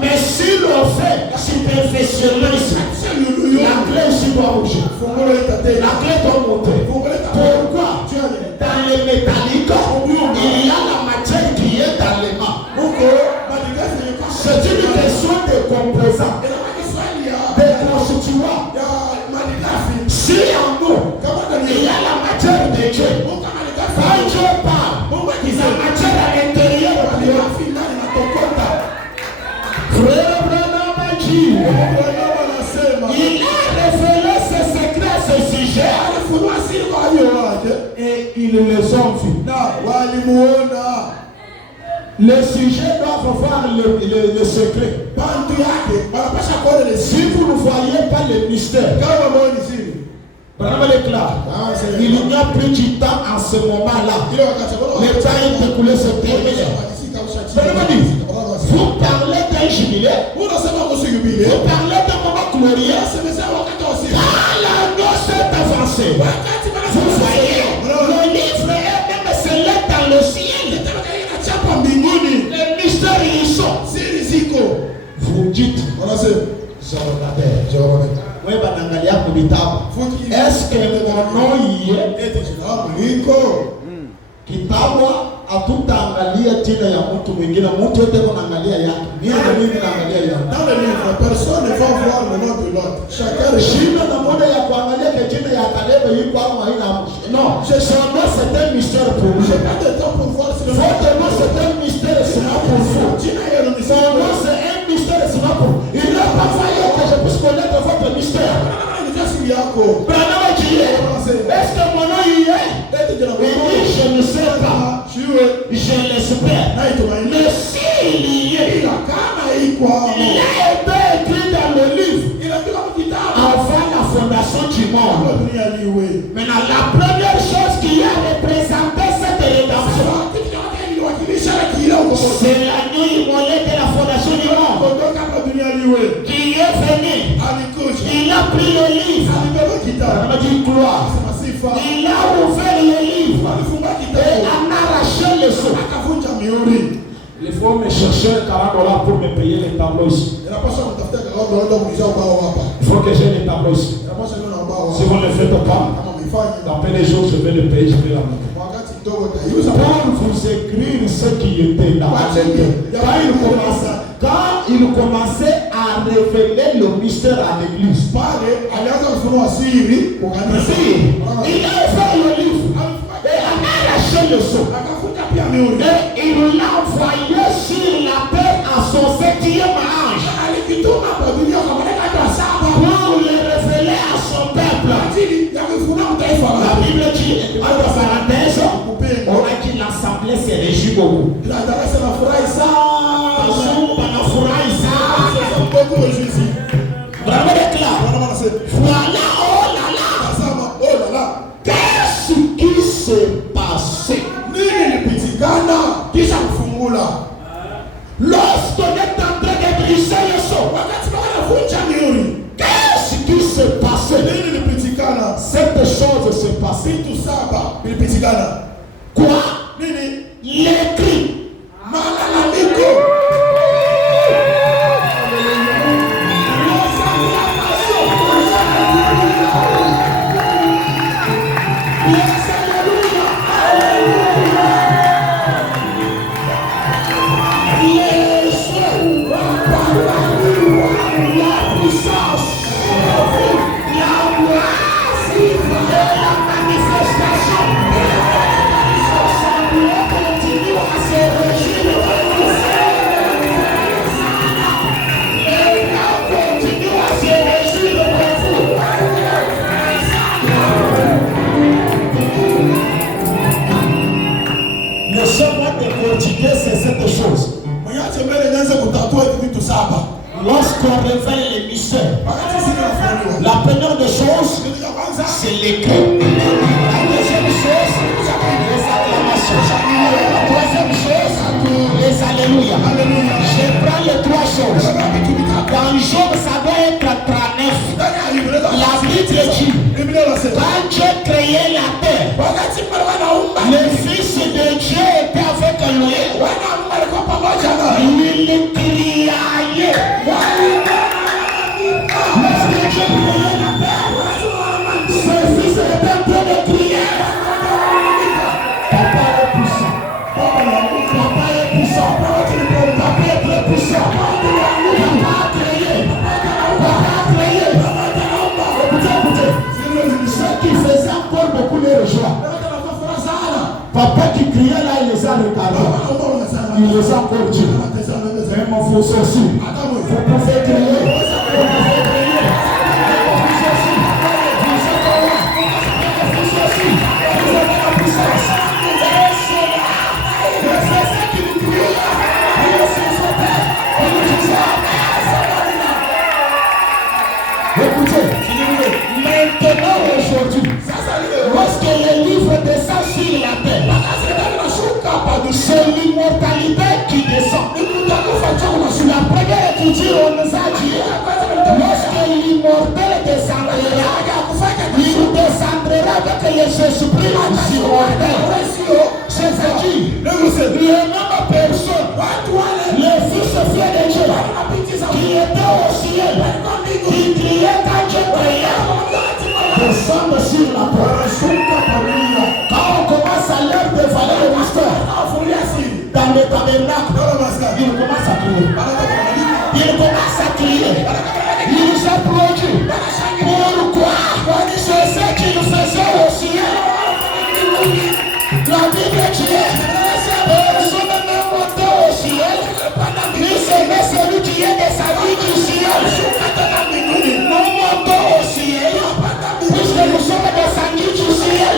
Mais si l'on fait superficiellement ici, la clé ici doit bouger. La clé doit monter. Pourquoi? Dans les métalliques, il y a la matière qui est dans les mains. C'est une question de composants, de constituants. Si en nous, il y a la matière de Dieu, quand Dieu parle, il y a la matière à l'intérieur de Dieu. Frère Branham dit, il a révélé ses secrets, ses sujets, et ils les ont vus. Les sujets doivent voir le secret. Si vous ne voyez pas le mystère, il n'y a plus du temps en ce moment-là. Le temps est écoulé, c'est terminé. Vous parlez d'un jubilé, vous parlez d'un moment glorieux. Quand la noce est avancée, vous voyez, le livre est même scellé dans le ciel. Les mystères y sont. Vous dites, est-ce que mon nom y est? Kitabu hatutaangalia jina ya mtu mwingine, mtu yote anaangalia yake. Mimi naangalia yake. Dans le livre, personne ne va voir le nom de l'autre. Chacun Shina na moja ya kuangalia ke jina ya Kaleba yuko au haina. Non, c'est un mystère pour nous. j'ai pas de temps pour voir si le nom Votre nom c'est un mystère, c'est pas pour vous. Son nom c'est un mystère, c'est pas pour vous. Il n'a pas fallu que je puisse connaître votre mystère. Est-ce que mon nom y est? Il dit je ne sais pas. Je l'espère. Mais s'il y est, il a été écrit dans le livre avant la fondation du monde. Maintenant, la première chose qui a représenté cette rédemption, c'est l'agneau immolé de la fondation du monde qui est venu. Il a pris le livre. On a dit gloire. Il a ouvert le livre et en arraché le sceau. Il faut me chercher $40 pour me payer les tableaux ici. Il faut que j'ai les tableaux ici. Si vous ne le faites pas, dans les jours, je vais le payer, je vais la mettre. Pour vous écrire ce qui était là. Quand il commençait à révéler le mystère à l'église, il a fait le livre et a arraché le sceau. Et il l'a envoyé sur la terre à son 7e ange pour le révéler à son peuple. dit, entre parenthèses, on a dit l'assemblée s'est réjouie beaucoup. Vraiment déclare. Voilà, oh là là. Qu'est-ce qui s'est passé? Lorsqu'on est en train de briser le son, qu'est-ce qui s'est passé? Cette chose s'est passée. Quoi? Les cris. C'est cette chose. Lorsqu'on révèle les mystères, la première des choses, c'est l'écrit. La deuxième chose, les acclamations. La troisième chose, les alléluia. Je prends les trois choses. Dans Job, ça doit être 39. La Bible dit, quand Dieu créait la terre, le Fils de Dieu était avec lui. Il criait. Lorsque Dieu créait la terre, ce Fils était en train de crier. Papa est puissant. Papa est puissant. Papa est très puissant. Papa a créé. Papa a créé. Écoutez. Ce qui faisait encore beaucoup les rejoindre. Papa qui criait là, il les a regardés. Il les a encore dit. Mais mon fils aussi. Vous pouvez crier. Écoutez, maintenant aujourd'hui, lorsque le livre descend sur la terre, c'est l'immortalité qui descend. La première écriture, on nous a dit, lorsque l'immortel descendra, il descendra avec les esprits immortels. C'est-à-dire, les mêmes personnes, le Fils de Dieu, qui était au ciel, qui criait quand Dieu priait, descendent sur la terre. Quand on commence à leur dévaler le mystère, dans le tabernacle, il commence à crier. Il commence à crier. Il s'applaudit. Pourquoi? C'est ce qu'il faisait au ciel. La Bible dit, personne n'est monté au ciel, ni c'est celui qui est descendu du ciel. Nous montons au ciel, puisque nous sommes descendus du ciel.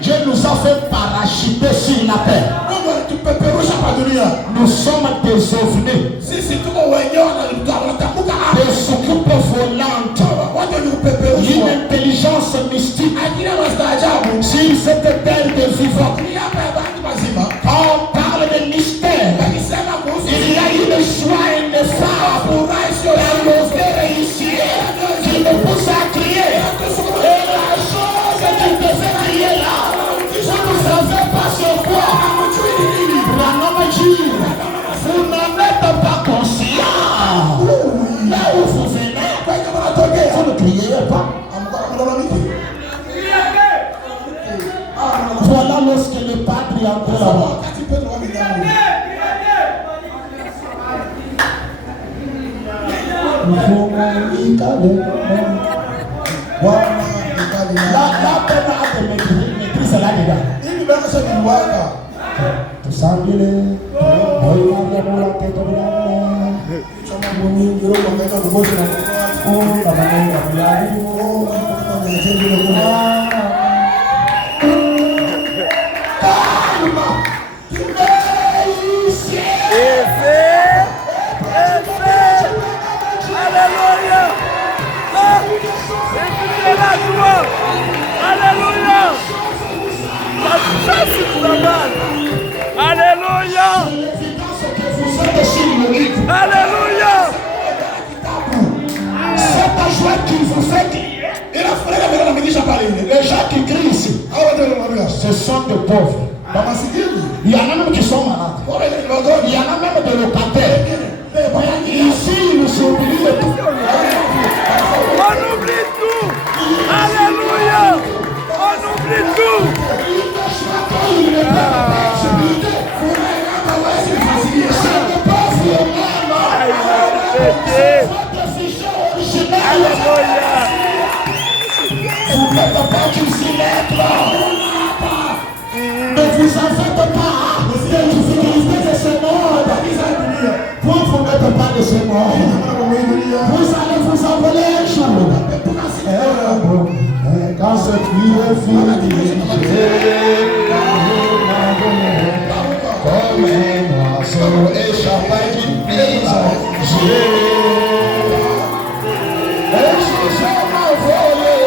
Dieu nous a fait parachuter sur la terre. Nous sommes des ovnis, des soucoupes volantes, une intelligence mystique sur cette terre de vivants. Quand on parle de mystère, il y a une joie et une femme dans nos réussir qui nous pousse à crier. Et la chose qui te fait crier là, vous ne savez pas sur quoi. Vous n'en êtes pas conscient. Là où vous venez, vous ne criez pas. Voilà lorsque le Padre est entré là-bas. La peine a de maîtrise là-dedans. Tu sangile, hoy había la que de pauvres. Il y en a même qui sont malades. Il y en a même des locataires. Ici, ils sont obligés de tout. On oublie tout. Alléluia. On oublie tout. Alléluia. Vous ne faites pas du célèbre. Ne vous en faites pas. Vous utilisez de ce monde. Vous ne vous mettez pas de ce monde. Vous allez vous envoler un jour. Quand ce qui est fini, comme un oiseau échappé d'une prise, j'ai m'envolé.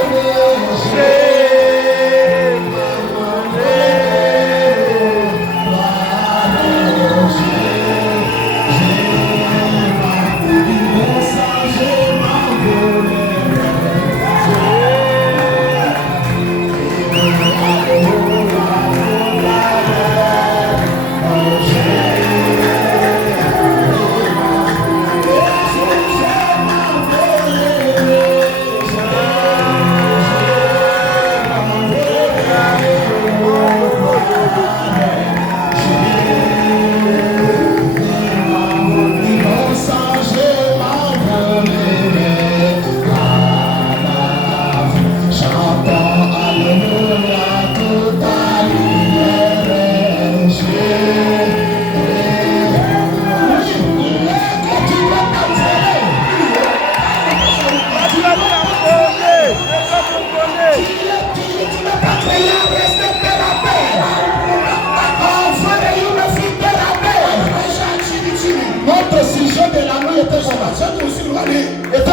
Notre sujet de la nuit était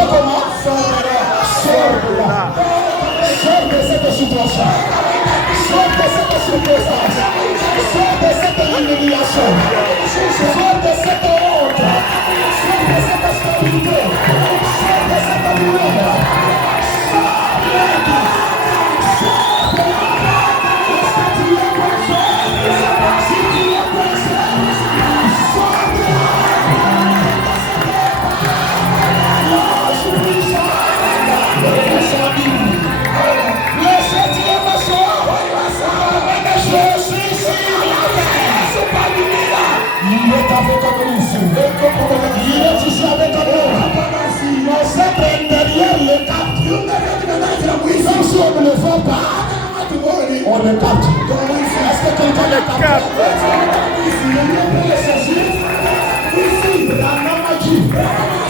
comment? Sors de cette situation. Sors de cette circonstance. Sors de cette humiliation. Sors de cette honte. Sors de cette stabilité. Sors de cette douleur. On le capte. Est-ce que quelqu'un le capte?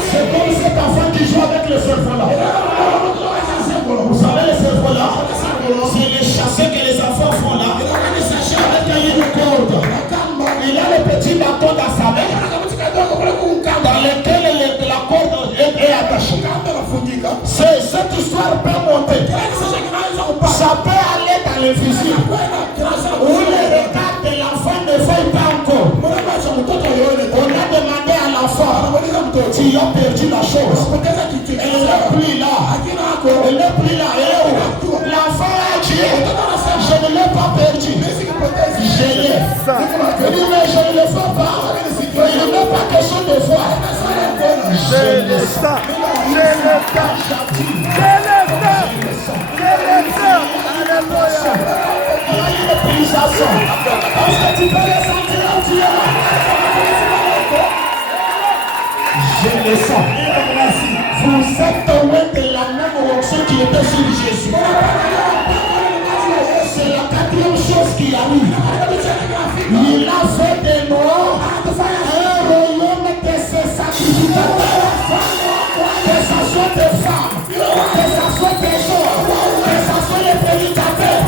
C'est comme cet enfant qui joue avec le cerveau-là. Vous savez le cerveau-là? C'est les chassés que les enfants font là. Avec une corde. Il a le petit bâton dans sa main, dans lequel la corde est attachée. Cette histoire peut monter. Ça peut aller dans l'invisible. Où le regard de l'enfant ne fait pas encore. On a demandé à l'enfant, tu as perdu la chose. Elle n'est plus là. Elle n'est plus là. Elle est où? L'enfant a dit, je ne l'ai pas perdu. Je l'ai. Il dit, mais je ne le vois pas. Il n'est pas question de voir. Je le sens. Je le sens. Je le sens. Je le sens. Alléluia. Il y a une utilisation. Est-ce que tu peux le sentir où tu es là? Je le sens. Vous êtes loin de la même onction qui était sur Jésus. C'est la quatrième chose qui arrive. Il a fait de nous un royaume de ses sacrificateurs. Que ce soit des femmes, que ce soit des hommes, que ce soit les prédicateurs.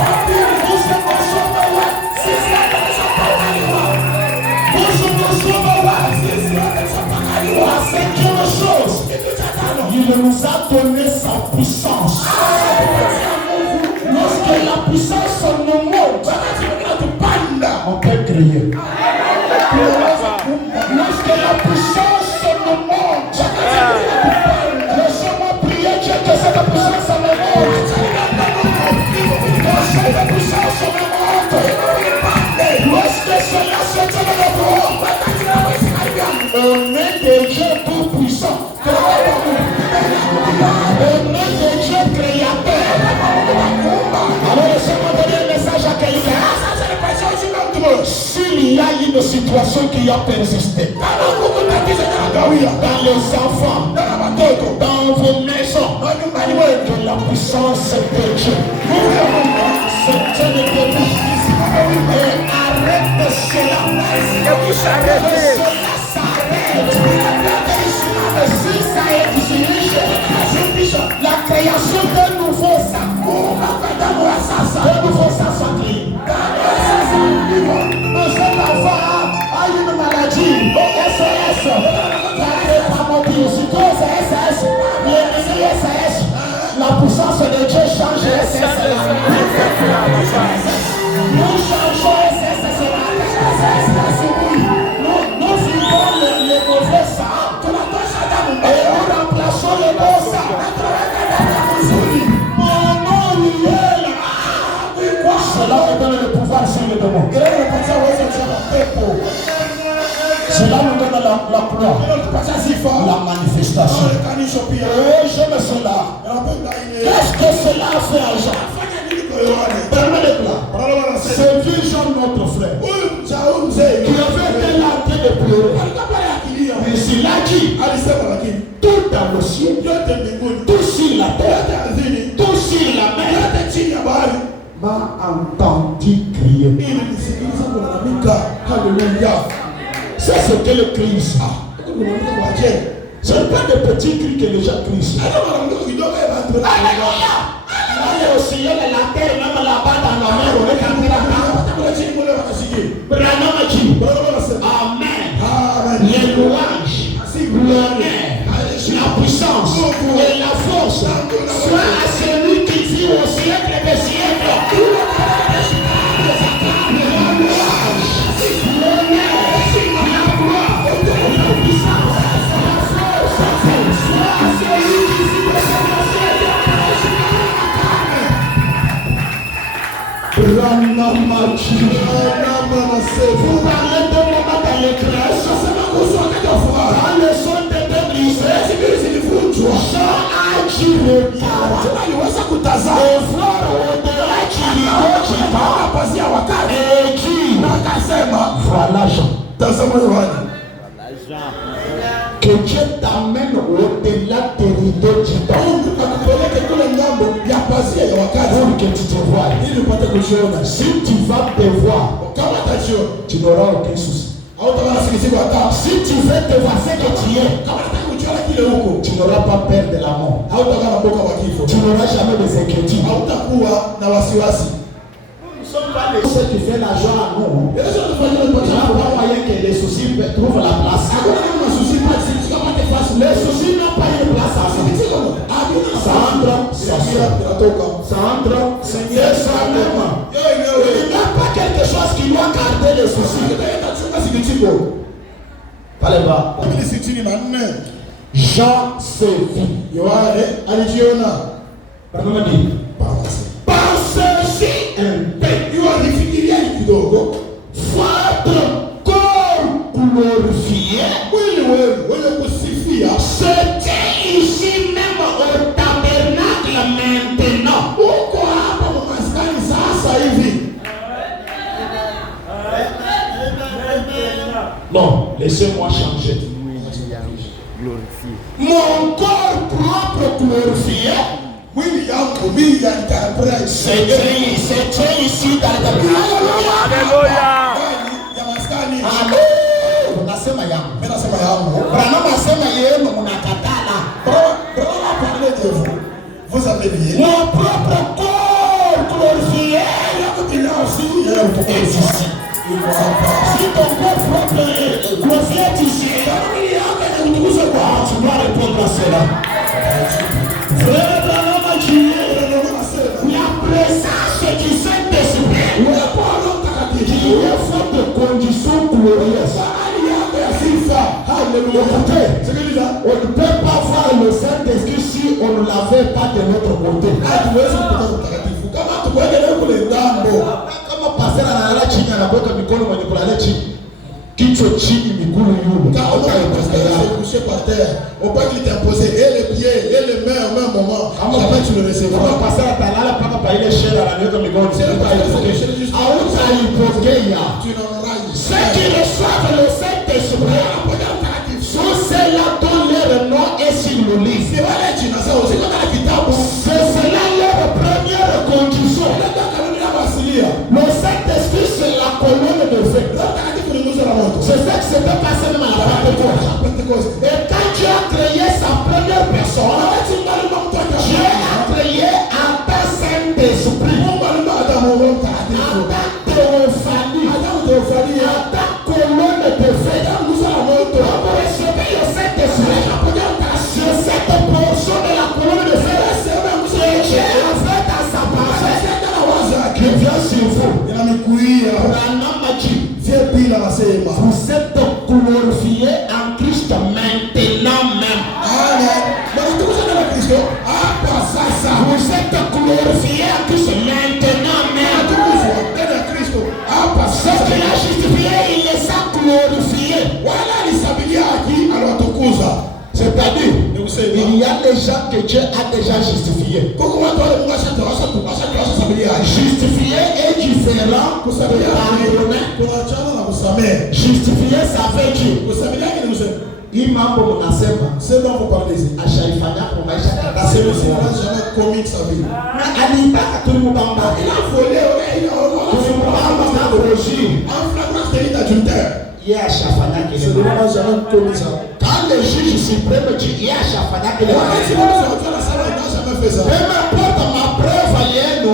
La cinquième chose, il nous a donné sa puissance. Lorsque la puissance nous monte, on peut crier. Lorsque la puissance nous monte, laissez-moi prier Dieu que cette puissance me monte. Que cette puissance me monte. une situation qui a persisté dans les enfants, dans vos maisons, que la puissance de Dieu arrête cela. Que vous s'arrêtez. La création d'un nouveau sang, cet enfant a une maladie, SOS, la puissance de Dieu change SOS. Nous changeons SOS. Nous vivons les mauvais sangs et nous remplaçons le bon sang. Mon nom est là. Cela nous donne le pouvoir sur le démon. Cela nous donne la gloire, la manifestation. Et j'aime cela. Qu'est-ce que cela a fait à Jean? Permets-le. C'est vieux Jean, notre frère, qui avait été là en train de pleurer. Mais il a dit, tout dans le ciel, tout sur la terre, tout sur la mer, m'a entendu crier. Alléluia. C'est ce que le cri ici. Ce n'est pas des petits cris que les gens crient ici. Alléluia. Il est au ciel et la terre, même là-bas dans la mer, on est en Amen. Les louanges, l'honneur, la puissance et la force soient à celui qui vit au siècle des siècles. La louange, l'honneur, la gloire, la puissance, la force soient à celui qui vit au siècle des siècles. Vous parlez de moment dans les crèches, dans le son de brisé, Jean a dit regarde, et voir au-delà qui dit, voilà Jean. Que Dieu t'amène au-delà des rideaux du temps. Pour que tu te vois. Si tu vas te voir, tu n'auras aucun souci. Si tu veux te voir ce que tu es, tu n'auras pas peur de la mort. Tu n'auras jamais des inquiétudes. Ce qui fait la joie à nous, il n'y a pas moyen que les soucis trouvent la place. Les soucis n'ont pas une place à ça. Ça entre, ça entre, Seigneur, ça entre. Il n'y a pas quelque chose qui doit garder les soucis. Allez bas. Jean se vit. Par ceci, votre corps glorifié, c'était ici même au tabernacle maintenant. Bon, laissez-moi changer. Mon corps propre glorifié. C'est ici dans le Alléluia. Unasema yangu. Branham asema yeye mnakatala. Vous avez dit mon propre corps glorifié est ici. Si ton corps propre glorifié est ici, tu dois répondre à cela. Frère Branham a dit la présence du Saint-Esprit qui est faute de conditions glorieuses. Écoutez, on ne peut pas voir le Saint-Esprit si on ne l'avait pas de notre côté. Kama pasera analala chini anaweka mikono mwenye kulala chini. Kichwa chini miguu yule. On peut lui t'imposer et les pieds et les mains au même moment. Après tu le recevras. Kama pasera analala paka pa ile shera anaweka mikono. C'est pas il faut que tu n'en railles. C'est qui le théophanie, ata colonne de feu, pour recevoir le Saint-Esprit, sur cette portion de la colonne de feu, que Dieu a fait à sa parole, qui vient sur vous. Vous êtes glorifiés en Christ maintenant même. Vous êtes glorifiés en Christ maintenant même. Ce qu'il a justifié, il les a glorifiés. C'est-à-dire, il y a des gens que Dieu a déjà justifiés. Justifié est différent de pardonner. Justifié, ça fait Dieu. Hii mambo mnasema sema hapo paradiso ashaifanya kwa maisha kadhaa sema sema comics sabi alitaka tulimubamba ila foleo tulimubamba na roji en flagrance d'adultère yeye ashafanya kile sema sema comics quand le juge suprême dit yeye ashafanya kile wakati watu wanasema il n'a jamais fait ça même porte ma preuve yenu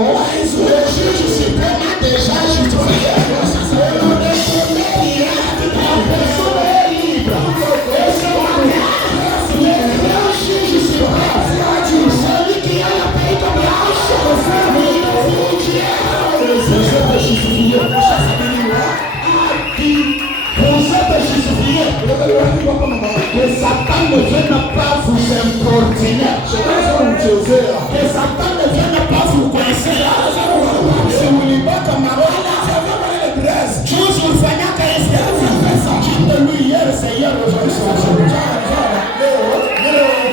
le juge suprême a déjà justifié que Satan ne vienne pas vous importuner, que Satan ne vienne pas vous coincer. Si vous n'êtes pas comme toujours faire qu'un lui hier, c'est hier, aujourd'hui.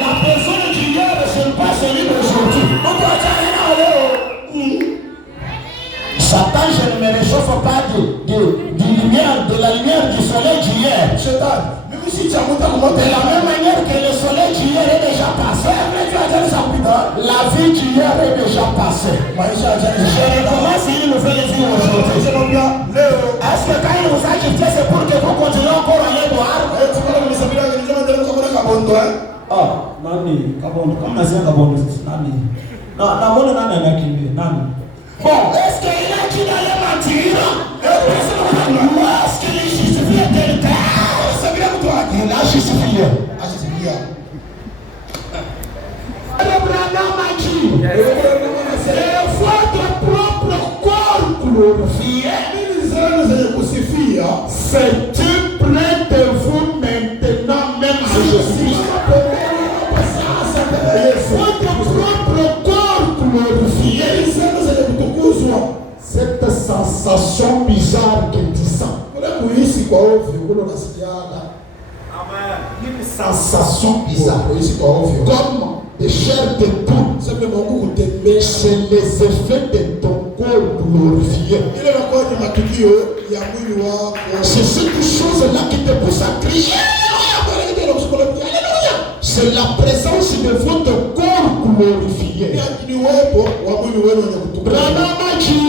La personne qui hier, ce n'est pas celui d'aujourd'hui. Satan, je ne me réchauffe pas de la lumière du soleil d'hier. De la même manière que le soleil d'hier est déjà passé, la vie d'hier est déjà passée. Je recommence une nouvelle vie aujourd'hui. Est-ce que quand il vous a quitté, c'est pour que vous continuez encore à aller boire? Ah, nani? Kabondo. Kama nasema kabondo sasa nani? Na mbona nani anakimbia? Nani? Bon, est-ce qu'il a qui allait mentir? Est-ce qu'il est justifié quelqu'un? Il a justifié. Le Branham a dit, c'est votre propre corps glorifié. C'est tout près de vous maintenant même à Jésus. Votre propre corps glorifié. Cette sensation bizarre que tu sens. Une sensation bizarre. Comme des chairs de poule. C'est les effets de ton corps glorifié. C'est cette chose-là qui te pousse à crier. C'est la présence de votre corps glorifié. Branham a dit,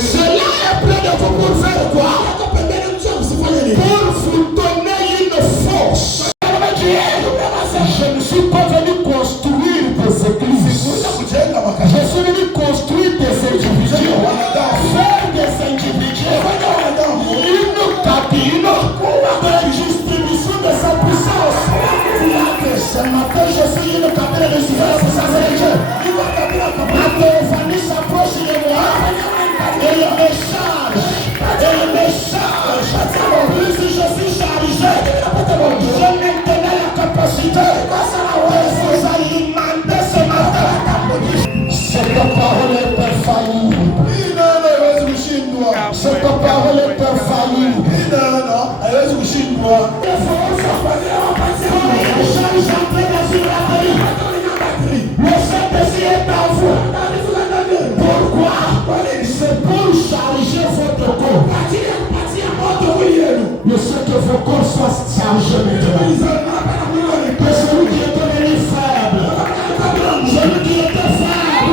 cela est près de vous pour faire quoi? Pour vous donner une force. Je ne suis pas venu construire des églises. Je suis venu construire des individus. Faire des individus. Une cabine de distribution de sa puissance. Ce matin, je suis une cabine de distribution de sa puissance. La théophanie s'approche de moi. Et il me charge. Plus je suis chargé, j'ai maintenant la capacité de vous alimenter ce matin. Cette parole est infaillible. Cette parole est infaillible. Le Saint-Esprit est en vous. Pourquoi? C'est pour charger votre corps. Le fait que vos corps soient chargés maintenant. Que celui qui est devenu faible, celui qui était faible,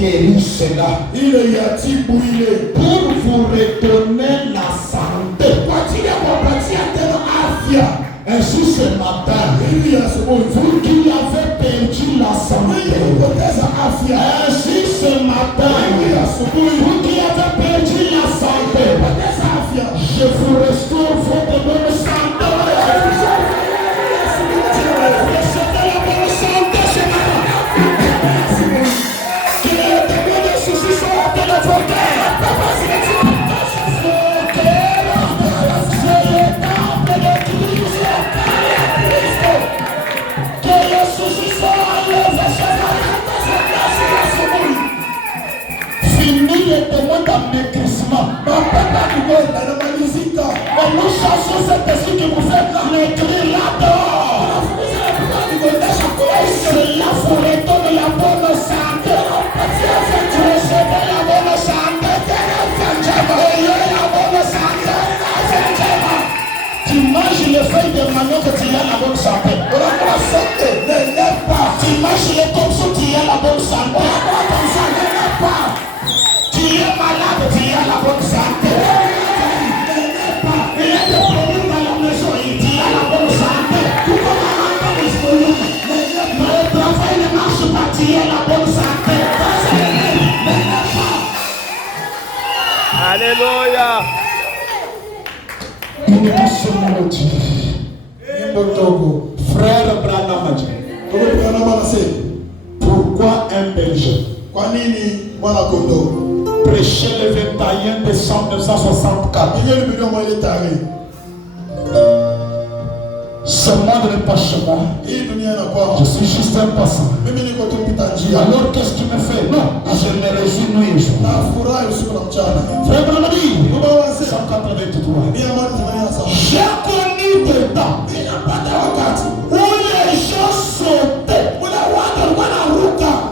guéri cela. Il y a tibouillé. Pour vous redonner la santé. Ainsi ce matin, vous qui avez perdu la santé. Ainsi ce matin, vous qui avez perdu la santé, je vous restaure votre bonne santé. C'était la bonne santé ce matin. Que les démons de soucis soient de votre terre. Fini les témoins d'amaigrissement. Nous chassons cet esprit qui vous fait maigrir là-dehors. Cela vous redonne la bonne santé. Recevez la bonne santé. Ayez la bonne santé. Tu manges les feuilles de manioc, tu as la bonne santé. Tu manges les toxos, tu as la bonne santé. Tu es malade, tu as la bonne santé. Il y a des problèmes dans la maison, tu as la bonne santé. Le travail ne marche pas, tu as la bonne santé. Alléluia. Frère Branham a dit, pourquoi un Belge prêchait le 21 décembre 1964? Ce monde n'est pas chez moi. Je suis juste un passant. Alors qu'est-ce que tu me fais? Non, je me réjouis. Frère Branham dit, 183. J'ai connu des temps où les gens sautaient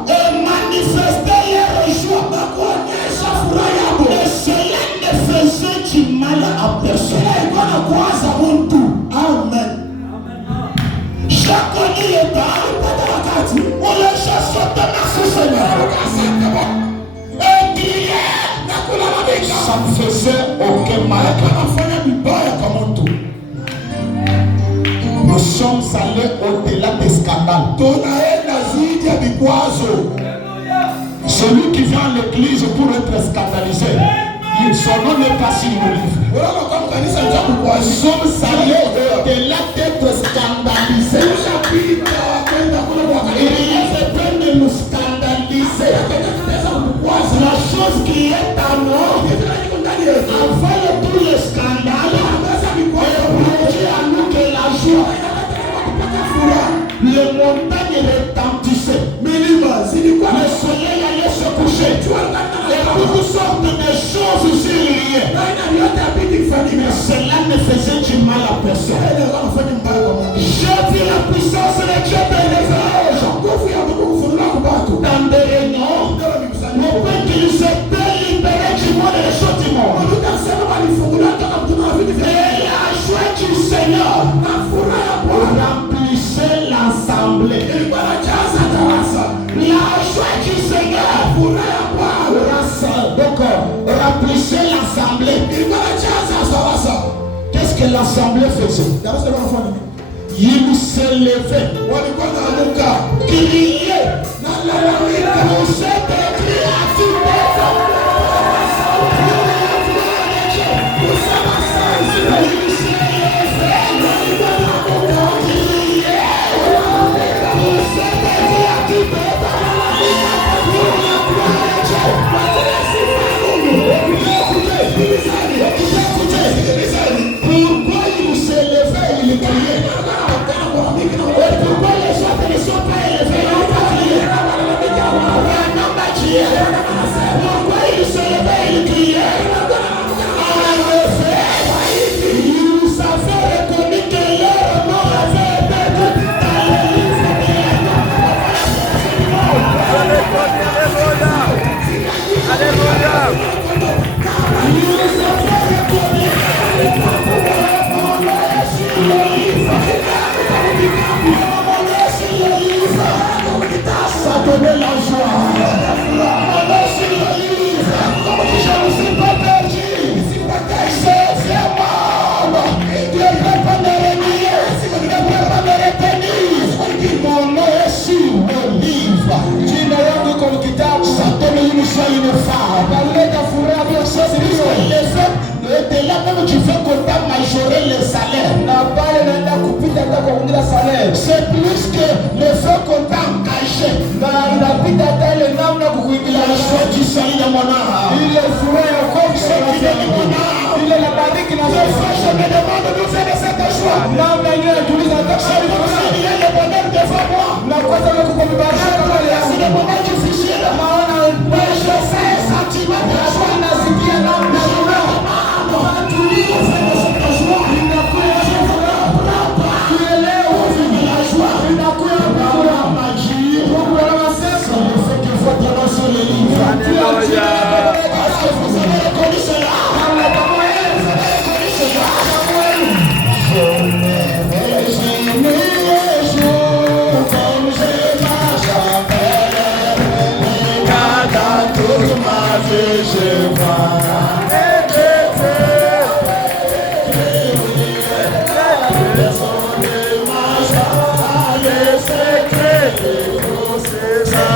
et manifestaient leur joie. Et cela ne faisait du mal à personne. Amen. J'ai connu les temps où les gens sautaient merci Seigneur et criaient. Ça ne faisait aucun mal. Nous sommes allés au-delà des scandales. Celui qui vient à l'église pour être scandalisé, son nom n'est pas sur le livre. Nous sommes allés au-delà d'être scandalisés. Il y a besoin de nous scandaliser. La chose qui est à nous, avant tous les scandales, et à nous que la joie. Les montagnes retentissaient. Le soleil allait se coucher. Et toutes sortes de choses s'y liaient. Mais cela ne faisait du mal à personne. J'ai vu la puissance de Dieu de l'évêque. Dans des réunions, mon père qui s'était libéré du monde et des choses du monde. Et la joie du Seigneur remplissait l'assemblée. La joie du Seigneur remplissait l'assemblée. Qu'est-ce que l'assemblée faisait? Il se levait, criait pour cette créature. Pourquoi il se levait, il criait? Et pourquoi les autres ne sont pas élevés? Pourquoi il se levait, il criait? En effet, ils avaient reconnu que leur nom avait été dans le livre de la joie. C'est pour ça qu'il y a le bonheur devant moi. C'est le bonheur qui vigile. Mais je fais un sentiment de joie. C'est